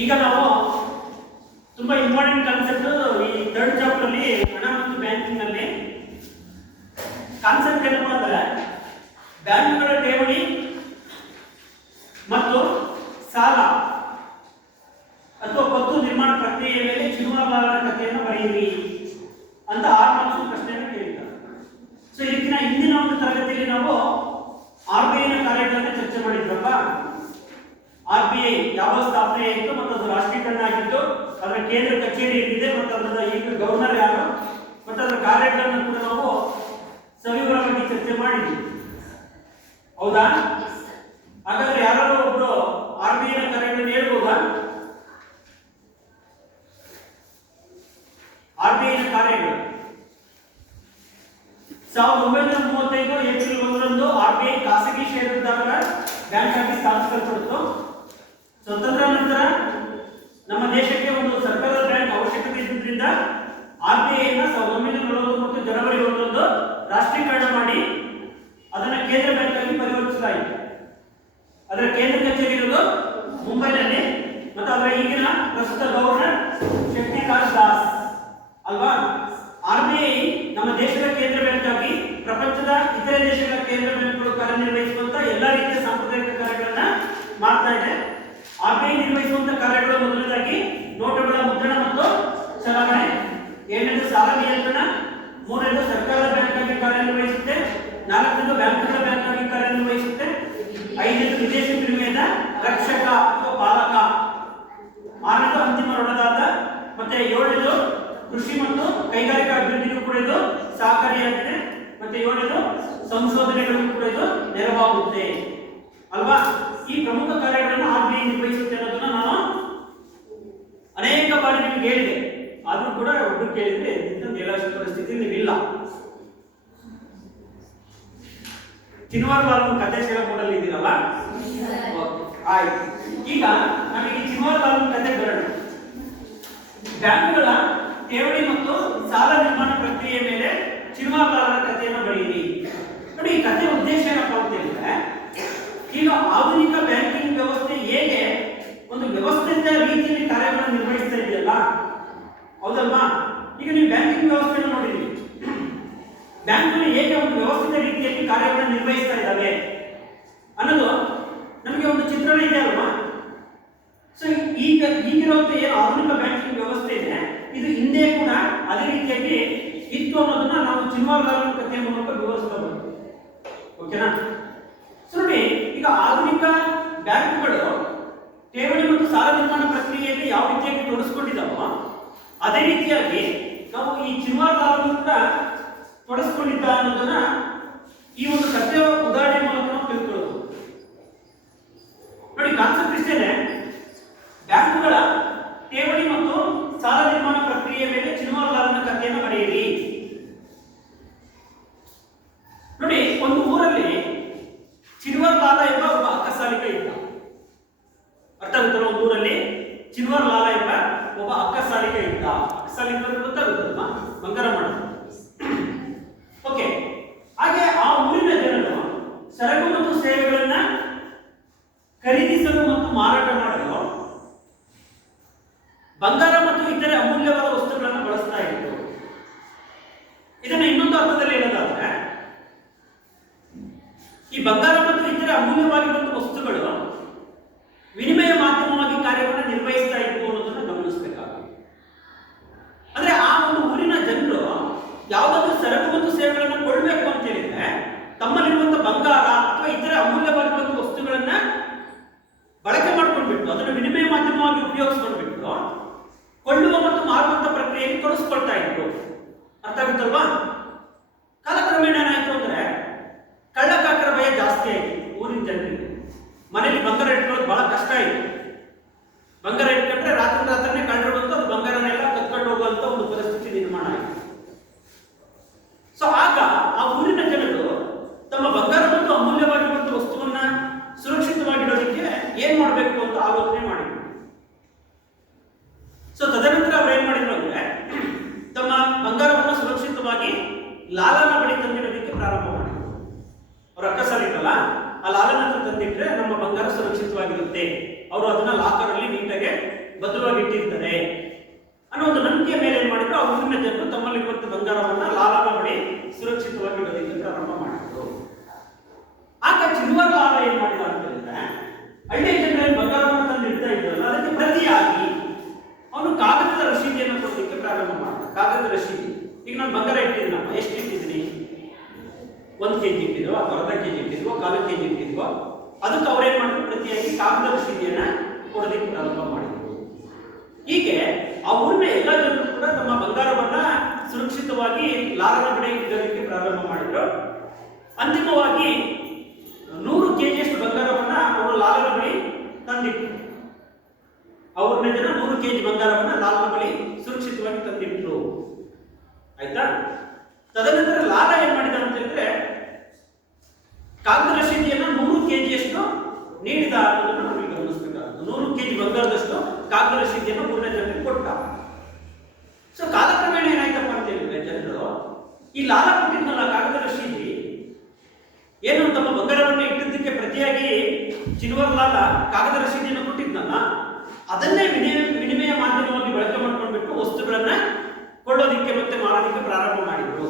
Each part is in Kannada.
ಈಗ ನಾವು ತುಂಬಾ ಇಂಪಾರ್ಟೆಂಟ್ ಕಾನ್ಸೆಪ್ಟ್ ಈ ಥರ್ಡ್ ಚಾಪ್ಟರ್ ಅಲ್ಲಿ ಹಣ ಮತ್ತು ಬ್ಯಾಂಕಿಂಗ್ ನಲ್ಲಿ ಕಾನ್ಸೆಪ್ಟ್ ಏನಪ್ಪಾ ಅಂದ್ರೆ ಬ್ಯಾಂಕ್ಗಳ ಠೇವಣಿ ಮತ್ತು ಸಾಲ ಅಥವಾ ಪತ್ತು ನಿರ್ಮಾಣ ಪ್ರಕ್ರಿಯೆಯ ಮೇಲೆ ಚಿರುವಾಲನ ಕಥೆಯನ್ನು ಬರೆಯಿರಿ ಅಂತ 6 ಮಾರ್ಕ್ಸ್ ಪ್ರಶ್ನೆಯನ್ನು ಕೇಳಿದ್ದಾರೆ. ಸೊ ಇದಕ್ಕಿಂತ ಹಿಂದಿನ ಒಂದು ತರಗತಿಯಲ್ಲಿ ನಾವು RBI ನ ಕಾರ್ಯಗಳನ್ನು ಚರ್ಚೆ ಮಾಡಿದ್ರಲ್ಲ. RBI ಯಾವ ಸ್ಥಾಪನೆ ಆಯಿತು ಮತ್ತು ಅದು ರಾಷ್ಟ್ರೀಕರಣ ಆಗಿತ್ತು, ಅದರ ಕೇಂದ್ರ ಕಚೇರಿ ಏನಿದೆ ಮತ್ತು ಅದರ ಈಗ ಗವರ್ನರ್ ಯಾರು ಮತ್ತು ಅದರ ಕಾರ್ಯಗಳನ್ನು ಕೂಡ ನಾವು ಸವಿವರವಾಗಿ ಚರ್ಚೆ ಮಾಡಿದ್ವಿ. ಹೌದಾ? ಹಾಗಾದ್ರೆ ಯಾರಾದ್ರೂ ಒಬ್ರು RBI ನ ಕಾರ್ಯಗಳನ್ನು ಹೇಳ್ಬೋದಾ? RBI ನ ಕಾರ್ಯಗಳು 1935 ಏಪ್ರಿಲ್ 1ರಂದು RBI ಖಾಸಗಿ ಷೇರುದಾರರ ಬ್ಯಾಂಕ್ ಆಗಿ ಸ್ಥಾಪಿಸಲ್ಪಟ್ಟಿತು. ಸ್ವತಂತ್ರ ನಂತರ ನಮ್ಮ ದೇಶಕ್ಕೆ ಒಂದು ಸರ್ಕಾರದ ಬ್ಯಾಂಕ್ ಅವಶ್ಯಕತೆ ಇದ್ದುದರಿಂದ RBI ನ 1949 ಜನವರಿ 1ರಂದು ರಾಷ್ಟ್ರೀಕರಣ ಮಾಡಿ ಅದನ್ನು ಕೇಂದ್ರ ಬ್ಯಾಂಕ್ ಆಗಿ ಪರಿವರ್ತಿಸಲಾಯಿತು. ಅದರ ಕೇಂದ್ರ ಕಚೇರಿ ಇರುವುದು ಮುಂಬೈನಲ್ಲಿ ಮತ್ತು ಅದರ ಈಗಿನ ಪ್ರಸ್ತುತ ಗವರ್ನರ್ ಶಕ್ತಿಕಾಂತ್ ದಾಸ್ ಅಲ್ವಾ. RBI ನಮ್ಮ ದೇಶದ ಕೇಂದ್ರ ಬ್ಯಾಂಕ್ ಆಗಿ ಪ್ರಪಂಚದ ಇತರೆ ದೇಶಗಳ ಕೇಂದ್ರ ಬ್ಯಾಂಕ್ಗಳು ಕಾರ್ಯನಿರ್ವಹಿಸುವಂತ ಎಲ್ಲಾ ರೀತಿಯ ಸಾಂಪ್ರದಾಯಿಕ ಕಾರ್ಯಗಳನ್ನ ಮಾಡ್ತಾ ಇದೆ. RBI ನಿರ್ವಹಿಸುವಂತ ಕಾರ್ಯಗಳು ಮೊದಲನೇದಾಗಿ ನೋಟುಗಳ ಮುದ್ರಣ ಮತ್ತು ಚಲಾವಣೆ, ಎರಡನೇದು ಸಾಲ ನಿಯಂತ್ರಣ, ಮೂರನೇದು ಸರ್ಕಾರದ ಬ್ಯಾಂಕ್ ಆಗಿ ಕಾರ್ಯನಿರ್ವಹಿಸುತ್ತೆ, ನಾಲ್ಕನೇದು ಬ್ಯಾಂಕ್ಗಳ ಬ್ಯಾಂಕ್ ಆಗಿ ಕಾರ್ಯನಿರ್ವಹಿಸುತ್ತೆ, ಐದನೇದು ವಿದೇಶಿ ವಿನಿಮಯದ ರಕ್ಷಕ ಅಥವಾ ಪಾಲಕ, ಆರನೇದು ಅಂತಿಮ ಋಣದಾತ, ಮತ್ತೆ ಏಳನೇದು ಕೃಷಿ ಮತ್ತು ಕೈಗಾರಿಕಾ ಅಭಿವೃದ್ಧಿಗೂ ಕೂಡ ಇದು ಸಹಕಾರಿಯಾಗಿದೆ, ಮತ್ತೆ ಏಳನೇದು ಸಂಶೋಧನೆಗಳಿಗೂ ಕೂಡ ಇದು ನೆರವಾಗುತ್ತೆ ಅಲ್ವಾ. ಈ ಪ್ರಮುಖ ಕಾರ್ಯಗಳನ್ನು RBI ನಿರ್ವಹಿಸುತ್ತೆ ಅನ್ನೋದನ್ನ ನಾನು ಅನೇಕ ಬಾರಿ ನಿಮಗೆ ಹೇಳಿದೆ, ಆದ್ರೂ ಕೂಡ ಒಬ್ಬರು ಕೇಳಿದ್ರೆ ಹೇಳೋ ಪರಿಸ್ಥಿತಿ ನೀವಿಲ್ಲ. ಚಿನ್ವಾರ್ಲಾಲ್ ಕಥೆ ಕೇಳೋದಲ್ಲಿ ಇದ್ದೀರಲ್ಲ, ಆಯ್ತು. ಈಗ ನಮಗೆ ಚಿನ್ವಾರ್ಲಾಲ್ ಕಥೆ ಬರೋಣ. ಬ್ಯಾಂಕ್ಗಳ ಠೇವಣಿ ಮತ್ತು ಸಾಲ ನಿರ್ಮಾಣ ಪ್ರಕ್ರಿಯೆ ಮೇಲೆ ಚಿನ್ವಾರ್ಲಾಲ್ ಕಥೆಯನ್ನು ಬರೆಯಿರಿ. ನೋಡಿ, ಈ ಕಥೆ ಉದ್ದೇಶ ಏನಪ್ಪ ಅಂತ ಹೇಳಿದ್ರೆ, ಈಗ ಆಧುನಿಕ ಬ್ಯಾಂಕಿಂಗ್ ವ್ಯವಸ್ಥೆ ಹೇಗೆ ಒಂದು ವ್ಯವಸ್ಥಿತ ರೀತಿಯಲ್ಲಿ ಕಾರ್ಯಗಳನ್ನು ನಿರ್ವಹಿಸ್ತಾ ಇದೆಯಲ್ಲ, ಹೌದಲ್ವಾ. ಈಗ ನೀವು ಬ್ಯಾಂಕಿಂಗ್ ವ್ಯವಸ್ಥೆಯನ್ನು ನೋಡಿದ್ರಿ, ಬ್ಯಾಂಕ್ಗಳು ಹೇಗೆ ಒಂದು ವ್ಯವಸ್ಥಿತ ರೀತಿಯಲ್ಲಿ ಕಾರ್ಯಗಳನ್ನು ನಿರ್ವಹಿಸ್ತಾ ಇದ್ದಾವೆ ಅನ್ನೋದು ನಮಗೆ ಒಂದು ಚಿತ್ರಣ ಇದೆ ಅಲ್ವಾ. ಸೊ ಈಗಿರುವಂತ ಏನು ಆಧುನಿಕ ಬ್ಯಾಂಕಿಂಗ್ ವ್ಯವಸ್ಥೆ ಇದೆ, ಇದು ಹಿಂದೆ ಕೂಡ ಅದೇ ರೀತಿಯಾಗಿ ಇತ್ತು ಅನ್ನೋದನ್ನ ನಾವು ಚಿನ್ವಾರ್ಲಾಲ್ ಕಥೆಯ ಮೂಲಕ ವಿವರಿಸ್ತಾ ಬರ್ತೀವಿ. ಓಕೆನಾ. ಸೊ ನೋಡಿ, ಈಗ ಆಧುನಿಕ ಬ್ಯಾಂಕ್ಗಳು ಠೇವಣಿ ಮತ್ತು ಸಾಲ ನಿರ್ಮಾಣ ಪ್ರಕ್ರಿಯೆಯಲ್ಲಿ ಯಾವ ರೀತಿಯಾಗಿ ತೊಡಗಿಸ್ಕೊಂಡಿದ್ದಾವೋ ಅದೇ ರೀತಿಯಾಗಿ ನಾವು ಈ ಚಿನ್ವಾರ್ಲಾಲ್ ಕೂಡ ತೊಡಗಿಸ್ಕೊಂಡಿದ್ದ ಅನ್ನೋದನ್ನ ಈ ಒಂದು ಕಥೆಯ ಉದಾಹರಣೆ ಮೂಲಕ ನಾವು ತಿಳ್ಕೊಳ್ಳಬಹುದು. ನೋಡಿ, ಕಾನ್ಸೆಪ್ಟ್ ಇಷ್ಟೇನೆ, ಬ್ಯಾಂಕ್ಗಳ ಠೇವಣಿ ಮತ್ತು ಸಾಲ ನಿರ್ಮಾಣ ಪ್ರಕ್ರಿಯೆ ಮೇಲೆ ಚಿನ್ವಾರ್ಲಾಲ್ನ ಕಥೆಯನ್ನು ಬರೆಯಿರಿ. ನೋಡಿ, ಒಂದು ಊರಲ್ಲಿ ಚಿನ್ವಾರ್ಲಾಲ್ ಎಂಬ ಒಬ್ಬ ಅಕ್ಕಸಾಲಿಗ ಇದ್ದ. ಅರ್ಥ ಆಗುತ್ತಲ್ಲ, ಒಂದು ಊರಲ್ಲಿ ಚಿನ್ವಾರ್ಲಾಲ್ ಎಂಬ ಒಬ್ಬ ಅಕ್ಕಸಾಲಿಗ ಇದ್ದ. ಅಕ್ಕಸಾಲಿಗ ಗೊತ್ತಾಗುತ್ತಲ್ವಾ, ಬಂಗಾರ ಮಾಡೋದು. ಓಕೆ. ಹಾಗೆ ಆ ಊರಿನ ಜನರು ಸರಕು ಮತ್ತು ಸೇವೆಗಳನ್ನ ಖರೀದಿಸಲು ಮತ್ತು ಮಾರಾಟ ಮಾಡಲು ಬಂಗಾರ ಮತ್ತು ಇತರೆ ಅಮೂಲ್ಯವಾದ ವಸ್ತುಗಳನ್ನು ಬಳಸ್ತಾ ಇದ್ರು. ಇದನ್ನ ಇನ್ನೊಂದು ಅರ್ಥದಲ್ಲಿ ಹೇಳೋದಾದ್ರೆ, ಈ ಬಂಗಾರ ಮತ್ತು ಇತರೆ ಅಮೂಲ್ಯವಾಗಿರುವಂತಹ ವಸ್ತುಗಳು ವಿನಿಮಯ ಮಾಧ್ಯಮವಾಗಿ ಕಾರ್ಯವನ್ನು ನಿರ್ವಹಿಸ್ತಾ ಇದ್ವು ಅನ್ನೋದನ್ನು ಗಮನಿಸಬೇಕಾಗುತ್ತೆ. ಅಂದ್ರೆ ಆ ಒಂದು ಊರಿನ ಜನರು ಯಾವುದಾದ್ರೂ ಸರಕು ಮತ್ತು ಸೇವೆಗಳನ್ನು ಕೊಡಬೇಕು ಅಂತ ಹೇಳಿದ್ರೆ ತಮ್ಮಲ್ಲಿರುವಂತಹ ಬಂಗಾರ ಅಥವಾ ಇತರ ಅಮೂಲ್ಯವಾಗಿರುವಂತಹ ವಸ್ತುಗಳನ್ನ ಬಳಕೆ ಮಾಡ್ಕೊಂಡ್ಬಿಟ್ಟು ಅದನ್ನು ವಿನಿಮಯ ಮಾಧ್ಯಮವಾಗಿ ಉಪಯೋಗಿಸ್ಕೊಂಡ್ಬಿಟ್ಟು ಕೊಳ್ಳುವ ಮತ್ತು ಮಾರುವಂತ ಪ್ರಕ್ರಿಯೆಗೆ ತೊಡಗಿಸ್ಕೊಳ್ತಾ ಇದ್ರು. ಅರ್ಥ ಆಗುತ್ತಲ್ವಾ. ಕಾಲಕ್ರಮೇಣ ಏನಾಯ್ತು ಅಂದ್ರೆ ಕಳ್ಳಕಾಕರ ಭಯ ಜಾಸ್ತಿ ಆಯ್ತು ಊರಿನ ಜನರಿಗೆ. ಮನೇಲಿ ಬಂಗಾರ ಇಟ್ಕೊಳ್ಳೋದು ಬಹಳ ಕಷ್ಟ ಆಯ್ತು. ಬಂಗಾರ ಇಟ್ಕೊಂಡ್ರೆ ರಾತ್ರಿನೇ ಕಳ್ಳರು ಬಂದು ಅದು ಬಂಗಾರನೆಲ್ಲ ಕತ್ಕೊಂಡು ಹೋಗುವಂತ ಒಂದು ಪರಿಸ್ಥಿತಿ ನಿರ್ಮಾಣ ಆಯಿತು. ಸೊ ಆಗ ಆ ಊರಿನ ಜನರು ತಮ್ಮ ಬಂಗಾರ ಮತ್ತು ಅಮೂಲ್ಯವಾಗಿರುವಂತಹ ವಸ್ತುವನ್ನ ಸುರಕ್ಷಿತವಾಗಿಡೋದಕ್ಕೆ ಏನ್ ಮಾಡಬೇಕು ಅಂತ ಆಲೋಚನೆ ಮಾಡಿದ್ರು. ಸೊ ತದನಂತರ ಅವ್ರು ಏನ್ ಮಾಡಿದ್ರು ಅಂದ್ರೆ ತಮ್ಮ ಬಂಗಾರವನ್ನು ಸುರಕ್ಷಿತವಾಗಿ ಲಾಲನ ಬಳಿ ತಂದಿಡೋದಕ್ಕೆ ಪ್ರಾರಂಭ ಮಾಡಿದ್ರು. ಅವ್ರ ಅಕ್ಕಸಾಲಿಗಲ್ಲ, ಆ ಲಾಲನ ತಂದಿಟ್ರೆ ನಮ್ಮ ಬಂಗಾರ ಸುರಕ್ಷಿತವಾಗಿರುತ್ತೆ. ಅವರು ಅದನ್ನ ಲಾಕರ್ ಅಲ್ಲಿ ನೀಟಾಗಿ ಭದ್ರವಾಗಿ ಇಟ್ಟಿರ್ತಾರೆ ಅನ್ನೋ ಒಂದು ನಂಬಿಕೆ ಮೇಲೆ ಏನ್ ಮಾಡಿದ್ರು ಆ ಊರಿನ ಜನರು ತಮ್ಮಲ್ಲಿರುವಂತಹ ಬಂಗಾರವನ್ನ ಲಾಲನ ಬಳಿ ಸುರಕ್ಷಿತವಾಗಿ ಇಡೋದಕ್ಕೆ ಪ್ರಾರಂಭ ಮಾಡಿದ್ರು. ಆಗ ಚಿಲ್ವರ್ ಲಾಲ ಏನ್ ಮಾಡಿದ ಅಂತ ಹೇಳಿದ್ರೆ ಹಳ್ಳಿಯ ಜನರಲ್ಲಿ ಬಂಗಾರವನ್ನು ತಂದು ಇಡ್ತಾ ಇದ್ರಲ್ಲ ಅದಕ್ಕೆ ಪ್ರತಿಯಾಗಿ ಅವನು ಕಾಗದದ ರಶೀದಿಯನ್ನು ಕೊಡಲಿಕ್ಕೆ ಪ್ರಾರಂಭ ಮಾಡಿದ. ಕಾಗದದ ರಶೀದಿ, ಈಗ ನಾನು ಬಂಗಾರ ಇಟ್ಟಿದ್ದೀನಪ್ಪ, ಎಷ್ಟು ಇಟ್ಟಿದ್ದೀನಿ, 1 kg ಇಟ್ಟಿದ್ವೋ ಅಥವಾ ಅರ್ಧ kg ಇಟ್ಟಿದ್ವೋ 1/4 kg ಇಟ್ಟಿದ್ವೋ, ಅದಕ್ಕೆ ಅವ್ರೇನ್ ಮಾಡಿದ್ರು ಪ್ರತಿಯಾಗಿ ಕಾಗದ ರಶೀದಿಯನ್ನ ಕೊಡಲಿಕ್ಕೆ ಪ್ರಾರಂಭ ಮಾಡಿದ್ರು. ಹೀಗೆ ಆ ಊರಿನ ಎಲ್ಲ ಜನರು ಕೂಡ ತಮ್ಮ ಬಂಗಾರವನ್ನ ಸುರಕ್ಷಿತವಾಗಿ ಲಾಲನ ಬಳಿ ಇಡಲಿಕ್ಕೆ ಪ್ರಾರಂಭ ಮಾಡಿದ್ರು. ಅಂತಿಮವಾಗಿ 100 kg ಬಂಗಾರವನ್ನ ಅವರು ಲಾಲನ ಬಳಿ ತಂದಿಟ್ರು. ಅವ್ರನ್ನ ಜನ 100 kg ಬಂಗಾರವನ್ನ ಲಾಲನ ಬಳಿ ಸುರಕ್ಷಿತವಾಗಿ ತಂದಿಟ್ರು. ಆಯ್ತಾ? ತದನಂತರ ಲಾಲ ಏನ್ ಮಾಡಿದ ಅಂತ ಹೇಳಿದ್ರೆ ಕಾಗದ ರಶೀದಿಯನ್ನ 100 kg ನೀಡಿದ ಅನ್ನೋದನ್ನು ನಮಗೆ ಗಮನಿಸಬೇಕಾಗುತ್ತೆ. 100 kg ಬಂಗಾರದಷ್ಟು ಕಾಗದ ರಶೀದಿಯನ್ನು ಊರಿನ ಜನರಿಗೆ ಕೊಟ್ಟ. ಸೊ ಕಾಲಕ್ರಮೇಣ ಏನಾಯ್ತಪ್ಪ ಅಂತ ಹೇಳಿದ್ರೆ ಜನರು ಈ ಲಾಲ ಕೊಟ್ಟಿದ್ನಲ್ಲ ಕಾಗದ ರಶೀದಿ ಏನು ತಮ್ಮ ಬಂಗಾರವನ್ನು ಇಟ್ಟಿದ್ದಕ್ಕೆ ಪ್ರತಿಯಾಗಿ ಚಿಲ್ವರ್ ಲಾಲ ಕಾಗದ ರಶೀದಿಯನ್ನು ಕೊಟ್ಟಿದ್ನಲ್ಲ ಅದನ್ನೇ ವಿನಿಮಯ ಮಾಧ್ಯಮವಾಗಿ ಬಳಕೆ ಮಾಡ್ಕೊಂಡ್ಬಿಟ್ಟು ವಸ್ತುಗಳನ್ನ ಕೊಳ್ಳೋದಿಕ್ಕೆ ಮತ್ತೆ ಮಾರೋದಿಕ್ಕೆ ಪ್ರಾರಂಭ ಮಾಡಿದ್ರು.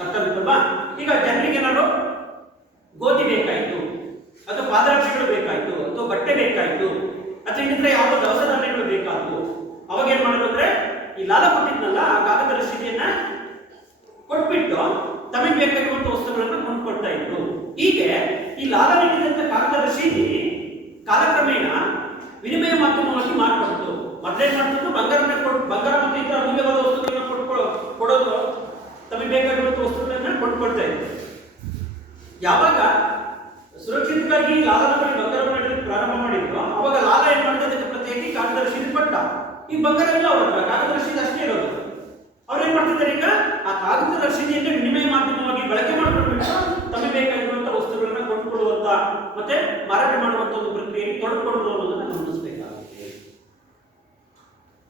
ಅರ್ಥ ಆಗುತ್ತಲ್ವಾ? ಈಗ ಜನರಿಗೆ ಏನಾದ್ರು ಗೋಧಿ ಬೇಕಾಯ್ತು ಅಥವಾ ಪಾದರಕ್ಷೆಗಳು ಬೇಕಾಯ್ತು ಅಥವಾ ಬಟ್ಟೆ ಬೇಕಾಯ್ತು ಅಥವಾ ಇನ್ನಿದ್ರೆ ಯಾವುದೋ ದವಸ ಧಾನ್ಯಗಳು ಬೇಕಾದ್ರು, ಅವಾಗ ಏನ್ ಮಾಡೋದು ಅಂದ್ರೆ ಈ ಲಾಲ ಕೊಟ್ಟಿದ್ನಲ್ಲ ಆ ಕಾಗದ ರಶೀದಿಯನ್ನ ಕೊಟ್ಬಿಟ್ಟು ತಮಗೆ ಬೇಕಾಗಿರುವಂತಹ ವಸ್ತುಗಳನ್ನ ಕೊಂಡ್ಕೊಳ್ತಾ ಇದ್ರು. ಹೀಗೆ ಈ ಲಾಲ ನೀಡಿದಂತ ಕಾಗದ ರಶೀದಿ ಕಾಲಕ್ರಮೇಣ ವಿನಿಮಯ ಮಾಧ್ಯಮವಾಗಿ ಮಾರ್ಪಡ್ತು. ಮೊದಲೇನ್ ಮಾಡ್ತಿದ್ರು ಬಂಗಾರ ಮತ್ತೆ ಇತರ ಅಮೂಲ್ಯವಾದ ವಸ್ತುಗಳನ್ನ ಕೊಡೋದು, ತಮಗೆ ಬೇಕಾಗಿರುವಂತಹ ವಸ್ತುಗಳನ್ನ ಕೊಂಡ್ಕೊಳ್ತಾ ಇದ್ರು. ಯಾವಾಗ ಸುರಕ್ಷಿತವಾಗಿ ಲಾಲನ ಬಳಿ ಬಂಗಾರವನ್ನು ಇಡಲಿಕ್ಕೆ ಪ್ರಾರಂಭ ಮಾಡಿದ್ರು ಅವಾಗ ಲಾಲ ಏನ್ ಮಾಡಿದ ಅದಕ್ಕೆ ಪ್ರತಿಯಾಗಿ ಕಾಗದ ರಶೀದಿ ಕೊಟ್ಟ. ಈ ಬಂಗಾರ ಇಲ್ಲ ಅವ್ರ ಹತ್ರ, ಕಾಗದ ರಶೀದಿ ಅಷ್ಟೇ ಇರೋದು. ಅವ್ರೇನ್ ಮಾಡ್ತಿದ್ದಾರೆ ಈಗ ಆ ಕಾಗದ ರಶೀದಿಯನ್ನು ವಿನಿಮಯ ಮಾಧ್ಯಮವಾಗಿ ಬಳಕೆ ಮಾಡಿಕೊಂಡ್ಬಿಟ್ಟು ತಮಗೆ ಬೇಕಾಗಿರುವಂತಹ ವಸ್ತುಗಳನ್ನ ಕೊಂಡ್ಕೊಳ್ಳುವಂತ ಮತ್ತೆ ಮಾರಾಟ ಮಾಡುವಂತ ಒಂದು ಪ್ರಕ್ರಿಯೆಗೆ ತೊಡಗಿಕೊಂಡು ಅನ್ನೋದನ್ನ ಗಮನಿಸಬೇಕಾಗುತ್ತೆ.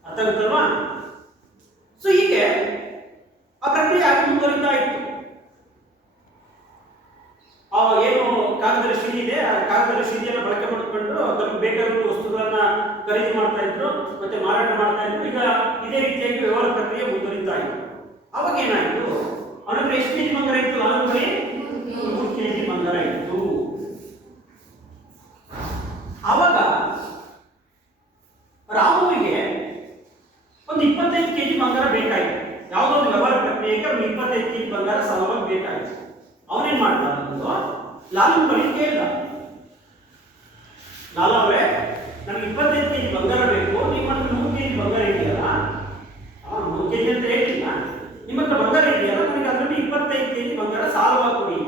ಅರ್ಥ ಆಗುತ್ತಲ್ವಾ? ಸೊ ಹೀಗೆ ಆ ಪ್ರಕ್ರಿಯೆ ಆಗಿ ಮುಂದುವರಿತಾ ಇತ್ತು. ಆ ಏನು ಕಾಗದ ರಶೀದಿ ಇದೆ ಆ ಕಾಗದ ರಶೀದಿಯನ್ನು ಬಳಕೆ ಮಾಡಿಕೊಂಡು ತಮಗೆ ಬೇಕಾಗಿರುವ ವಸ್ತುಗಳನ್ನ ಖರೀದಿ ಮಾಡ್ತಾ ಇದ್ರು ಮತ್ತೆ ಮಾರಾಟ ಮಾಡ್ತಾ ಇದ್ರು. ಈಗ ಇದೇ ರೀತಿಯಾಗಿ ವ್ಯವಹಾರ ಪ್ರಕ್ರಿಯೆ ಮುಂದುವರಿತಾ ಇತ್ತು. ಅವಾಗ ಏನಾಯ್ತು, ಅವನತ್ರ ಎಷ್ಟು ಕೆಜಿ ಬಂಗಾರ ಇತ್ತು? 100 kg ಬಂಗಾರ ಇತ್ತು. ಅವಾಗ ರಾಮುವಿಗೆ ಒಂದು 25 kg ಬಂಗಾರ ಬೇಕಾಯ್ತು. ಯಾವುದೋ ಒಂದು ವ್ಯವಹಾರ ಪ್ರಕ್ರಿಯೆಗೆ 25 kg ಬಂಗಾರ ಸಲವಾಗಿ ಬೇಕಾಯ್ತು. ಅವನೇನ್ ಮಾಡ್ದ, ಲಾಲನ ಬಳಿ ಕೇಳಿದ, ಲಾಲ ಅವರೇ ನನಗೆ 25 kg ಬಂಗಾರ ಬೇಕು, ನಿಮ್ಮ ಹತ್ರ 100 kg ಬಂಗಾರ ಇದೆಯಲ್ಲ? 100 kg ಅಂತ ಹೇಳಿಲ್ಲ, ನಿಮ್ಮ ಹತ್ರ ಬಂಗಾರ ಇದೆಯಲ್ಲ, ನನಗೆ ಅದರಲ್ಲಿ 25 kg ಬಂಗಾರ ಸಾಲವಾಗಿ ಕೊಡಿ.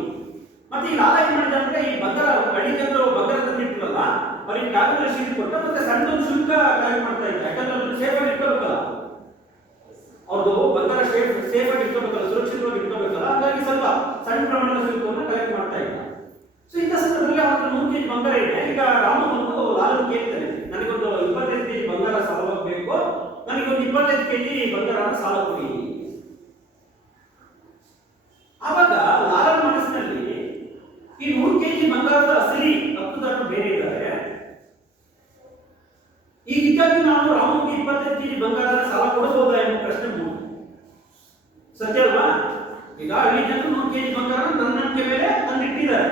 ಮತ್ತೆ ಈ ಲಾಲ ಏನ್ ಮಾಡಿದ ಅಂದ್ರೆ ಈ ಬಂಗಾರ ಹಳ್ಳಿ ಜನರು ಬಂಗಾರ ತಂದಿಟ್ಟಿರಲ್ಲ ಅವ್ರಿಗೆ ಕಾಗದ ರಶೀದಿ ಕೊಟ್ಟ ಮತ್ತೆ ಸಣ್ಣ ಒಂದು ಶುಲ್ಕ ಕಲೆಕ್ಟ್ ಮಾಡ್ತಾ ಇದ್ದಾರೆ. ಯಾಕಂದ್ರೆ ಅದನ್ನು ಸೇಫ್ ಆಗಿ ಇಟ್ಕೋಬೇಕಲ್ಲ, ಅವ್ರದ್ದು ಬಂಗಾರ ಸೇಫ್ ಆಗಿ ಇಟ್ಕೋಬೇಕಲ್ಲ, ಸುರಕ್ಷಿತವಾಗಿ ಇಟ್ಕೋಬೇಕಲ್ಲ, ಹಾಗಾಗಿ ಸ್ವಲ್ಪ ಸಣ್ಣ ಪ್ರಮಾಣದ ಶುಲ್ಕವನ್ನು ಕಲೆಕ್ಟ್ ಮಾಡ್ತಾ ಇದ್ದಾರೆ. ಸೊ ಇಂಥ ಸಂದರ್ಭದಲ್ಲಿ ಅವತ್ತು 100 kg ಬಂಗಾರ ಇದೆ. ಈಗ ರಾಮ ಬಂದು ಲಾಲನ್ ಕೇಳ್ತಾನೆ, ನನಗೊಂದು 25 kg ಬಂಗಾರ ಸಾಲವಾಗಿ ಬೇಕು, ನನಗೊಂದು 25 kg ಬಂಗಾರ ಸಾಲ ಕೊಡಿ. ಆವಾಗ ಲಾಲನ ಮನಸ್ಸಿನಲ್ಲಿ ಈ 100 kg ಬಂಗಾರದ ಅಸಲಿ ಹಕ್ಕುದಾರರು ಬೇರೆ ಇದ್ದಾರೆ, ಹೀಗಾಗಿ ನಾನು ರಾಮನಿಗೆ 25 kg ಬಂಗಾರದ ಸಾಲ ಕೊಡಬಹುದಾ ಎಂಬ ಪ್ರಶ್ನೆ ಮೂಡಿತು. ಸತ್ಯ ಅಲ್ವಾ? ಈಗ ಹಳ್ಳಿ ಜನರು 100 kg ಬಂಗಾರ ನನ್ನ ನಂಬಿಕೆ ಮೇಲೆ ತಂದಿಟ್ಟಿದ್ದಾರೆ.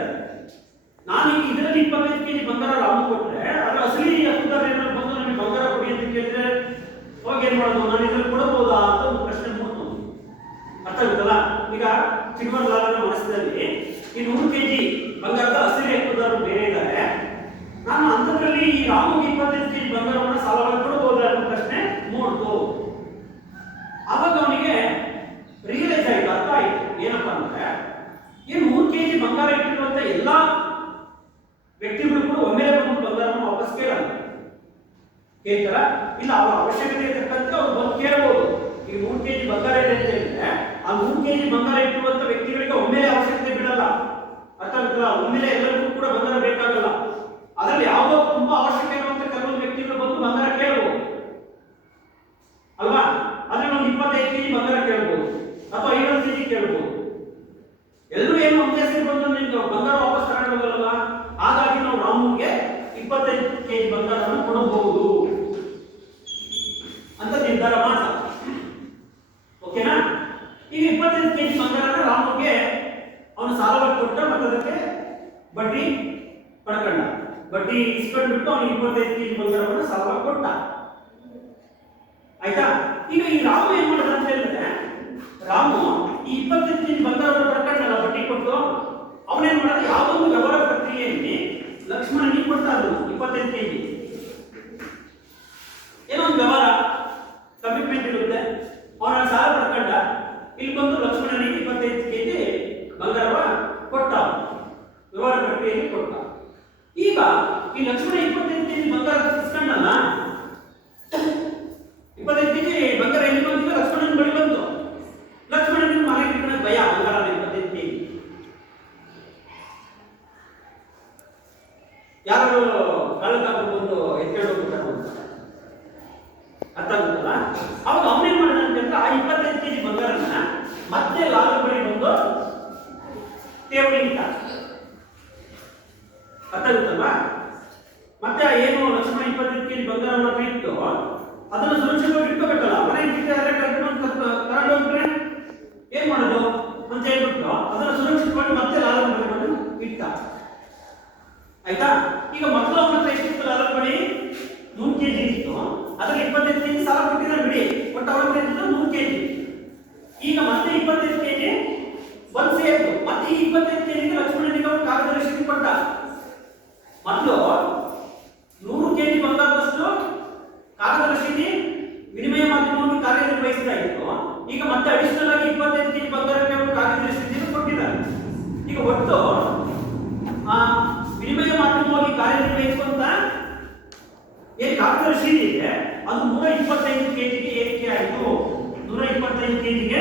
ನಾನೀಗ ಇದರಲ್ಲಿ 25 kg ಬಂಗಾರ ರಾಮ ಕೊಟ್ಟರೆ ಅದರ ಅಸಲಿ ಹಕ್ಕುದಾರ ಏನಾದ್ರು ಬಂದು ನನಗೆ ಬಂಗಾರ ಕೊಡಿ ಅಂತ ಕೇಳಿದ್ರೆ ಅವಾಗ ಏನ್ ಮಾಡೋದು, ನಾನು ಇದರಲ್ಲಿ ಕೊಡಬಹುದಾ ಅಂತ ಒಂದು ಪ್ರಶ್ನೆ ಮೂಡ್ತು. ಅರ್ಥ ಆಗುತ್ತಲ್ಲ? ಈಗ ಚಿಲ್ವರ್ ಲಾಲನ ಮನಸ್ಸಿನಲ್ಲಿ ಈ 100 kg ಬಂಗಾರದ ಅಸಲಿ ಹಕ್ಕುದಾರರು ಬೇರೆ ಇದ್ದಾರೆ, ನಾನು ಅಂಥದ್ರಲ್ಲಿ ಈ ರಾಮನಿಗೆ 25 kg ಬಂಗಾರವನ್ನು ಸಾಲವಾಗಿ ಕೊಡಬಹುದಾ ಅನ್ನೋ ಪ್ರಶ್ನೆ ಮೂಡ್ತು. ಆವಾಗ ಅವನಿಗೆ ರಿಯಲೈಸ್ ಆಯ್ತು, ಅರ್ಥ ಆಯ್ತು. ಏನಪ್ಪಾ ಅಂದ್ರೆ ಈ 100 kg ಬಂಗಾರ ಇಟ್ಟಿರುವಂತ ಎಲ್ಲಾ ವ್ಯಕ್ತಿಗಳು ಕೂಡ ಒಮ್ಮೆಲೆ ಬಂದು ಬಂಗಾರವನ್ನು ವಾಪಸ್ ಕೇಳಲ್ಲ. ಕೇಳ್ತಾರ? ಇಲ್ಲ, ಅವರ ಅವಶ್ಯಕತೆ ತಕ್ಕಂತೆ ಅವ್ರು ಬಂದು ಕೇಳಬಹುದು. ಈಗ 100 kg ಬಂಗಾರ ಇದೆ ಅಂತ ಹೇಳಿದ್ರೆ ಆ 100 kg ಬಂಗಾರ ಇಟ್ಟಿರುವಂತ ವ್ಯಕ್ತಿಗಳಿಗೆ ಒಮ್ಮೆಲೆ ಅವಶ್ಯಕತೆ ಬೀಳಲ್ಲ. ಅರ್ಥ ಆಗುತ್ತಲ್ಲ? ಒಮ್ಮೆಲೆ ಎಲ್ಲರಿಗೂ ಕೂಡ ಬಂಗಾರ ಬೇಕಾಗಲ್ಲ. ಅದರಲ್ಲಿ ಯಾವುದೋ ತುಂಬಾ ಅವಶ್ಯಕ ಇರುವಂತ ಕೆಲವೊಂದು ವ್ಯಕ್ತಿಗಳು ಬಂದು ಬಂಗಾರ ಕೇಳಬಹುದು ಅಲ್ವಾ? ಅದ್ರಲ್ಲಿ ಒಂದು 25 kg ಬಂಗಾರ ಕೇಳಬಹುದು ಅಥವಾ 50 kg ಕೇಳಬಹುದು. ಎಲ್ಲರೂ ಏನು ಒಂದೇ ಸೇರಿ ಬಂದು ನಿಮ್ಗೆ ಬಂಗಾರ ವಾಪಸ್ ತಗೊಂಡು ಹೋಗಲ್ಲ. ಹಾಗಾಗಿ ನಾವು ರಾಮನಿಗೆ 25 kg ಬಂಗಾರವನ್ನು ಕೊಡಬಹುದು ನಿರ್ಧಾರ ಮಾಡ್ದ. ಓಕೆನಾ? ಈಗ 25 ಕೆಜಿ ಬಂಗಾರನ ರಾಮುಗೆ ಅವನು ಸಾಲವಾಗಿ ಕೊಟ್ಟ ಮತ್ತು ಅದಕ್ಕೆ ಬಡ್ಡಿ ಪಡ್ಕೊಂಡ. ಬಡ್ಡಿ ಇಸ್ಕೊಂಡ್ಬಿಟ್ಟು ಅವನಿಗೆ 25 ಕೆಜಿ ಬಂಗಾರವನ್ನು ಸಾಲವಾಗಿ ಕೊಟ್ಟ. ಆಯ್ತಾ? ಈಗ ಈ ರಾಮು ಏನ್ ಮಾಡಿದ ಅಂತ ಹೇಳಿದ್ರೆ, ರಾಮು ಈ 25 ಕೆಜಿ ಬಂಗಾರವನ್ನು ಪಡ್ಕೊಂಡಲ್ಲ ಬಡ್ಡಿ ಕೊಟ್ಟು, ಅವನೇನ್ ಮಾಡಿದ, ಯಾವುದೊಂದು ವ್ಯವಹಾರ ಪ್ರಕ್ರಿಯೆಯಲ್ಲಿ ಲಕ್ಷ್ಮಣನಿಗೆ ಕೊಡ್ತಾ ಇದ್ರು 25 ಕೆಜಿ. ಏನೋ ಒಂದು ವ್ಯವಹಾರ ಕಮಿಟ್ಮೆಂಟ್ ಇರುತ್ತೆ, ಅವನ ಸಾಲ ಪಡ್ಕೊಂಡ, ಇಲ್ಲಿ ಬಂದು ಲಕ್ಷ್ಮಣನಿಗೆ 25 ಕೆಜಿ ಬಂಗಾರವ ಕೊಟ್ಟ, ವ್ಯವಹಾರ ಪ್ರಕ್ರಿಯೆಯಲ್ಲಿ ಕೊಟ್ಟ. ಈಗ ಈ ಲಕ್ಷ್ಮಣ 25 ಕೆಜಿ ಬಂಗಾರ ಇಸ್ಕೊಂಡಲ್ಲ, 25 ಕೆಜಿ ಬಂಗಾರ ಎಲ್ಲಿ ಬಂತು? ಲಕ್ಷ್ಮಣನ ಬಳಿ ಬಂತು. ಲಕ್ಷ್ಮಣನಿಗೆ ಮನೆಗೆ ಇಟ್ಕೊಂಡ ಭಯ, ಬಂಗಾರ 25 ಕೆಜಿ ಯಾರು ಕಳ್ಳಕಾಪ ಬಂದು ಎತ್ಕೊಂಡು ಹೋಗ್ಬಿಟ್ಟಾರ ಅಂತ ಅರ್ಥ ಆಗುತ್ತಲ್ಲ. ಅವಾಗ ಅವನೇನ್ ಮಾಡಿದ ಅಂತಂದ್ರೆ, ಆ 25 ಕೆಜಿ ಬಂಗಾರನ ಮತ್ತೆ ಲಾಲು ಬಳಿ ಬಂದು ಠೇವಣಿ ಇಟ್ಟ. ಅರ್ಥ ಆಗುತ್ತಲ್ವಾ? ಮತ್ತೆ ಏನು ಲಕ್ಷ್ಮಣ 25 ಕೆಜಿ ಬಂಗಾರವನ್ನು ಇಟ್ಟು ಅದನ್ನು ಸುರಕ್ಷಿತವಾಗಿ ಇಟ್ಕೋಬೇಕಲ್ಲ, ಮನೆಗೆ ಬಿಟ್ಟಾದ್ರೆ ತಗೊಂಡು ಹೋಗ್ರೆ ಏನ್ ಮಾಡೋದು ಅಂತ ಹೇಳ್ಬಿಟ್ಟು ಅದನ್ನು ಸುರಕ್ಷಿತವಾಗಿ ಮತ್ತೆ ಲಾಲನ ಬಳಿ ಬಂದು ಇಟ್ಟ. ಆಯ್ತಾ? ಈಗ ಮೊದಲು ಅವನ ಹತ್ರ ಎಷ್ಟಿತ್ತು ಲಾಲನ ಬಳಿ? 100 ಕೆಜಿ ಇತ್ತು. ಅದ್ರಲ್ಲಿ 25 ಕೆಜಿ ಸಾಲ ಕೊಟ್ಟಿದ್ರೆ ಬಿಡಿ, ಒಟ್ಟು ಅವನ ಹತ್ರ ಇದ್ದು 100 ಕೆಜಿ. ಈಗ ಮತ್ತೆ 25 ಕೆಜಿ ಒಂದ್ ಸೇರ್ತು. ಮತ್ತೆ ಈ 25 ಕೆಜಿಗೆ ಲಕ್ಷ್ಮಣನಿಗೆ ಅವನು ಕಾಗದ ರಸೀದಿ ಕೊಟ್ಟ. ಮೊದಲು 100 ಕೆಜಿ ಬಂಗಾರದಷ್ಟು ಕಾಗದ ರಸೀದಿ ವಿನಿಮಯ ಮಾಧ್ಯಮವಾಗಿ ಕಾರ್ಯನಿರ್ವಹಿಸ್ತಾ ಇತ್ತು. ಈಗ ಮತ್ತೆ ಅಡಿಷನಲ್ ಆಗಿ 25 ಕೆಜಿ ಬಂಗಾರಕ್ಕೆ ಅವರು ಕಾಗದ ರಸೀದಿಯನ್ನು ಕೊಟ್ಟಿದ್ದಾರೆ. ಈಗ ಒಟ್ಟು ವಿನಿಮಯ ಮಾಧ್ಯಮವಾಗಿ ಕಾರ್ಯನಿರ್ವಹಿಸುವಂತ ಏನ್ ಕಾಗದ ರಸೀದಿ ಇದೆ ಅದು 125 ಕೆಜಿಗೆ ಏರಿಕೆ ಆಯಿತು. 125 ಕೆಜಿಗೆ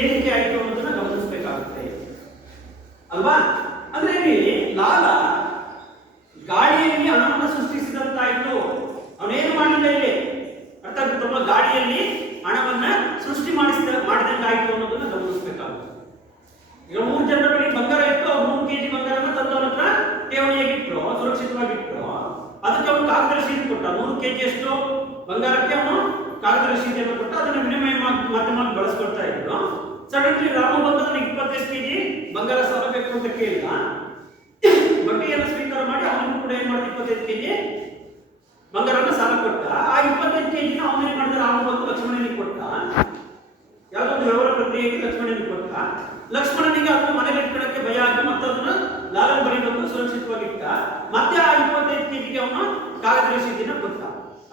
ಏರಿಕೆ ಆಯಿತು ಅನ್ನೋದನ್ನ ಗಮನಿಸಬೇಕಾಗುತ್ತೆ ಅಲ್ವಾ? ಅಂದ್ರೆ ಇಲ್ಲಿ ಲಾಲ ಗಾಳಿಯಲ್ಲಿ ಹಣವನ್ನು ಸೃಷ್ಟಿಸಿದಂತಾಯಿತು. ಅವನೇನು ಮಾಡಲಿಲ್ಲ ಇಲ್ಲಿ, ಅರ್ಥ ಆಗುತ್ತಲ್ವಾ? ಗಾಳಿಯಲ್ಲಿ ಹಣವನ್ನ ಸೃಷ್ಟಿ ಮಾಡಿದಂಗಾಯಿತು ಅನ್ನೋದನ್ನ ಗಮನಿಸಬೇಕಾಗುತ್ತೆ. ಈಗ 3 ಜನರ ಬಳಿ ಬಂಗಾರ ಇತ್ತು, ಅವ್ರು 100 ಕೆಜಿ ಬಂಗಾರನ ತಂದವನ ಹತ್ರ ಠೇವಣಿಯಾಗಿಟ್ರು, ಸುರಕ್ಷಿತವಾಗಿಟ್ರು. ಅದಕ್ಕೆ ಅವನು ಕಾಗದ ರಸೀದಿ ಕೊಟ್ಟ. 100 ಕೆಜಿ ಅಷ್ಟು ಬಂಗಾರಕ್ಕೆ ಅವನು ಕಾಗದ ರಸೀದಿಯನ್ನು ಕೊಟ್ಟ. ಅದನ್ನ ವಿನಿಮಯ ಮಾಧ್ಯಮವಾಗಿ ಬಳಸ್ಕೊಳ್ತಾ ಇದ್ರು. ಸಡನ್ಲಿ ರಾಮ ಬಂದು ನನಗೆ 25 ಕೆಜಿ ಬಂಗಾರ ಸಾಲ ಬೇಕು ಅಂತ ಕೇಳಿದ. ಬಡ್ಡಿಯನ್ನು ಸ್ವೀಕಾರ ಮಾಡಿ ಅವನಿಗೂ ಕೂಡ ಏನ್ ಮಾಡಿದ 25 ಕೆಜಿ ಬಂಗಾರನ ಸಾಲ ಕೊಟ್ಟ. ಆ 25 ಕೆಜಿನ ಅವನೇನ್ ಮಾಡಿದ, ರಾಮ ಬಂದು ಲಕ್ಷ್ಮಣನಿಗೆ ಕೊಟ್ಟ. ಯಾವುದೊಂದು ವ್ಯವಹಾರ ಪ್ರಕ್ರಿಯೆಗೆ ಲಕ್ಷ್ಮಣನಿಗೆ ಕೊಟ್ಟ. ಲಕ್ಷ್ಮಣನಿಗೆ ಅದನ್ನು ಮನೆಯಲ್ಲಿ ಇಟ್ಕೊಳ್ಳಕ್ಕೆ ಭಯ ಆಗಿ ಮತ್ತೆ ಅದನ್ನ ಲಾಲನ ಬಳಿ ಬಂದು ಸುರಕ್ಷಿತವಾಗಿಟ್ಟ. ಮತ್ತೆ ಆ 25 ಕೆಜಿಗೆ ಅವನು ಕಾಗದ ರಸೀದಿನ ಕೊಟ್ಟ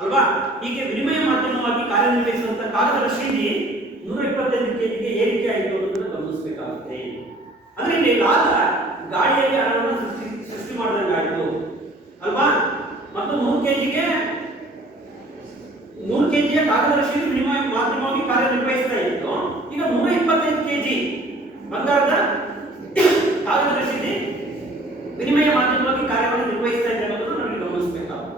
ಅಲ್ವಾ? ಹೀಗೆ ವಿನಿಮಯ ಮಾಧ್ಯಮವಾಗಿ ಕಾರ್ಯನಿರ್ವಹಿಸುವಂತ ಕಾಗದ ರಸೀದಿ 125 ಕೆಜಿಗೆ ಏರಿಕೆ ಆಯಿತು ಅನ್ನೋದನ್ನ ಗಮನಿಸಬೇಕಾಗುತ್ತೆ. ಅಂದ್ರೆ ಇಲ್ಲಿ ಲಾಲ ಗಾಳಿಯಲ್ಲಿ ಹಣವನ್ನು ಸೃಷ್ಟಿ ಮಾಡಿದಂಗಾಯಿತು ಅಲ್ವಾ? ಮತ್ತು 100 ಕೆಜಿಯ ಕಾಗದ ರಸೀದಿ ವಿನಿಮಯ ಮಾಧ್ಯಮವಾಗಿ ಕಾರ್ಯನಿರ್ವಹಿಸ್ತಾ ಇತ್ತು. ಈಗ 125 ಕೆಜಿ ಬಂಗಾರದ ಕಾಗದ ರಸೀದಿ ವಿನಿಮಯ ಮಾಧ್ಯಮವಾಗಿ ಕಾರ್ಯವನ್ನು ನಿರ್ವಹಿಸ್ತಾ ಇದೆ ಅನ್ನೋದನ್ನು ನಮಗೆ ಗಮನಿಸಬೇಕಾಗುತ್ತೆ.